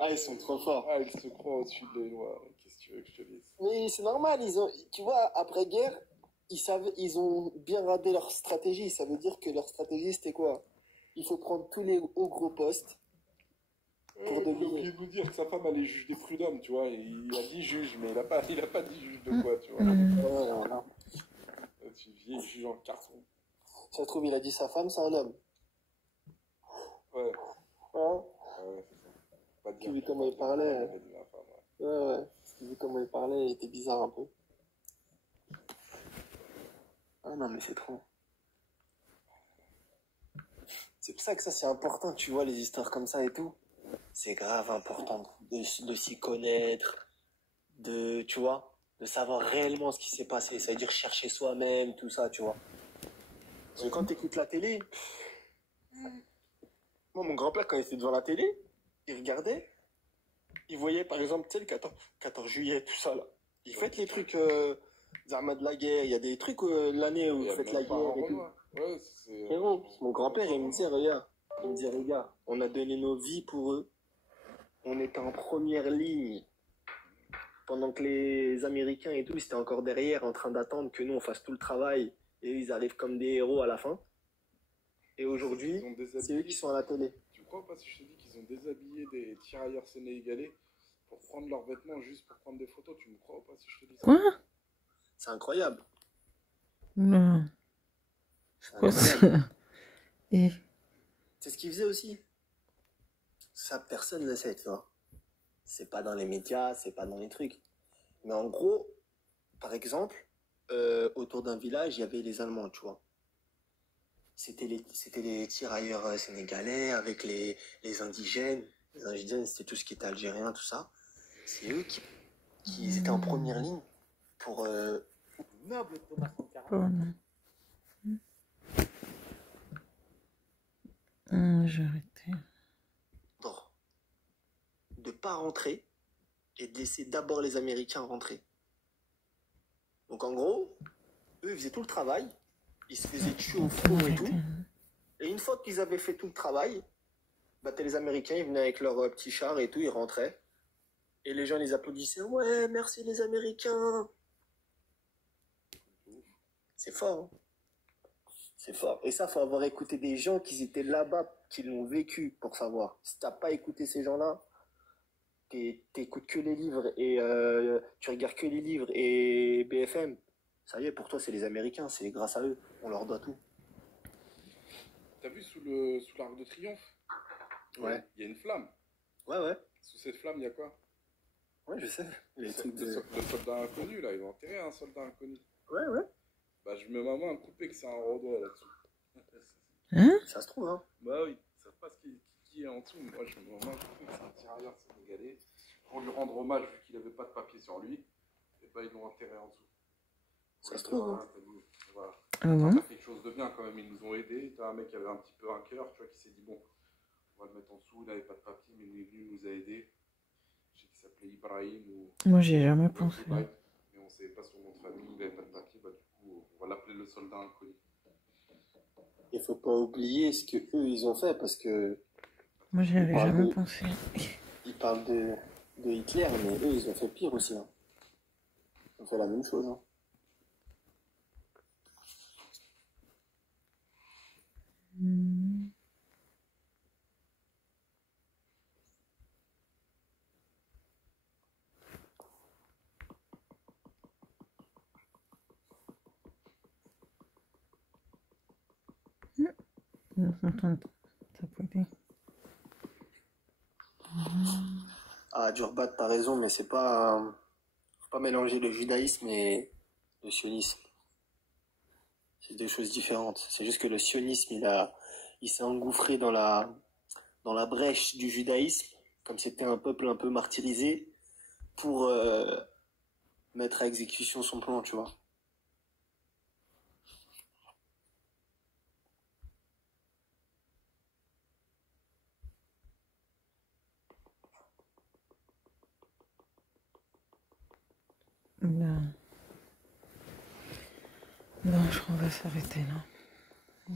Ah, ils sont trop forts. Ah, ils se croient au-dessus des lois. Qu'est-ce que tu veux que je te dise? Mais c'est normal, tu vois, après-guerre, ils ont bien radé leur stratégie. Ça veut dire que leur stratégie, c'était quoi? Il faut prendre tous les hauts gros postes pour Il a dominer. oublié de nous dire que sa femme, elle est juge des prud'hommes, tu vois. Et il a dit juge, mais il a pas dit juge de quoi, tu vois. Ouais, voilà. C'est une vieille juge en carton. Ça se trouve, il a dit sa femme, c'est un homme. Ouais, Hein? ouais, c'est ça. Pas Tu vu comment il parlait. Ouais. Parce que vu comment il parlait, il était bizarre un peu. Ah non, mais c'est trop. C'est pour ça que ça, c'est important, tu vois, les histoires comme ça et tout. C'est grave important de s'y connaître, tu vois, de savoir réellement ce qui s'est passé. Ça veut dire chercher soi-même, tout ça, tu vois. Parce que quand t'écoutes la télé, moi, mon grand-père, quand il était devant la télé, il regardait, il voyait, par exemple, tu sais, le 14 juillet, tout ça, là. Il fête les trucs, des armes de la guerre, il y a des trucs, l'année où vous faites la guerre et tout. Ouais, c'est... Frérot, mon grand-père, il me disait, regarde, on a donné nos vies pour eux. On était en première ligne. Pendant que les Américains et tout, ils étaient encore derrière, en train d'attendre que nous, on fasse tout le travail. Et eux, ils arrivent comme des héros à la fin. Et aujourd'hui, c'est eux qui sont à la télé. Tu crois pas si je te dis qu'ils ont déshabillé des tirailleurs sénégalais pour prendre leurs vêtements juste pour prendre des photos? Tu me crois pas si je te dis ça? Quoi? C'est incroyable. Non. C'est Quoi incroyable. ça? Et C'est ce qu'ils faisaient aussi. Ça, personne ne sait, tu vois. C'est pas dans les médias, c'est pas dans les trucs. Mais en gros, par exemple, autour d'un village, il y avait les Allemands, tu vois. C'était les tirailleurs sénégalais avec les indigènes. Les indigènes, c'était tout ce qui était algérien, tout ça. C'est eux qui étaient en première ligne pour noble Thomas Sankara. oh non. J'ai arrêté. De pas rentrer et de laisser d'abord les Américains rentrer. Donc en gros, eux, ils faisaient tout le travail. Ils se faisaient tuer au front et tout. Et une fois qu'ils avaient fait tout le travail, bah, les Américains, ils venaient avec leur petit char et tout, ils rentraient. Et les gens les applaudissaient. Ouais, merci les Américains. C'est fort, hein. C'est fort. Et ça, faut avoir écouté des gens qui étaient là-bas, qui l'ont vécu pour savoir. Si t'as pas écouté ces gens-là, t'écoutes que les livres et tu regardes que les livres et BFM. Ça y est, pour toi, c'est les Américains, c'est grâce à eux. On leur doit tout. T'as vu sous l'Arc de Triomphe? Ouais. Il y a une flamme. Ouais. Sous cette flamme, il y a quoi? Ouais, je sais. Les trucs Le soldat inconnu, là. Ils ont enterré un soldat inconnu. Ouais. Bah, je mets ma main à couper que c'est un Rhodois là-dessous. Hein? Ça se trouve, hein. Bah oui, ils savent pas qui est en dessous. Moi, je mets ma main à couper que c'est un tirailleur sénégalais. Pour lui rendre hommage, vu qu'il avait pas de papier sur lui, et bah, ils l'ont enterré en dessous. Ça se trouve, hein. Voilà. Ah bon? Ça fait quelque chose de bien quand même, ils nous ont aidés. T'as un mec qui avait un petit peu un cœur, tu vois, qui s'est dit bon, on va le mettre en dessous, il n'avait pas de papier, mais il est venu, il nous a aidés. Je sais qu'il s'appelait Ibrahim ou. Moi, j'y ai jamais pensé. Mais on savait pas son nom de famille, il n'avait pas de papier, bah du coup, on va l'appeler le soldat inconnu. Il faut pas oublier ce que eux ils ont fait parce que. Moi, j'y avais jamais pensé. Ils parlent de Hitler, mais eux ils ont fait pire aussi, hein. Ils ont fait la même chose, hein. Ah, Durbat, t'as raison, mais c'est pas. Faut pas mélanger le judaïsme et le sionisme. C'est deux choses différentes. C'est juste que le sionisme, il s'est engouffré dans la brèche du judaïsme, comme c'était un peuple un peu martyrisé, pour mettre à exécution son plan, tu vois. Bon, je crois qu'on va s'arrêter là.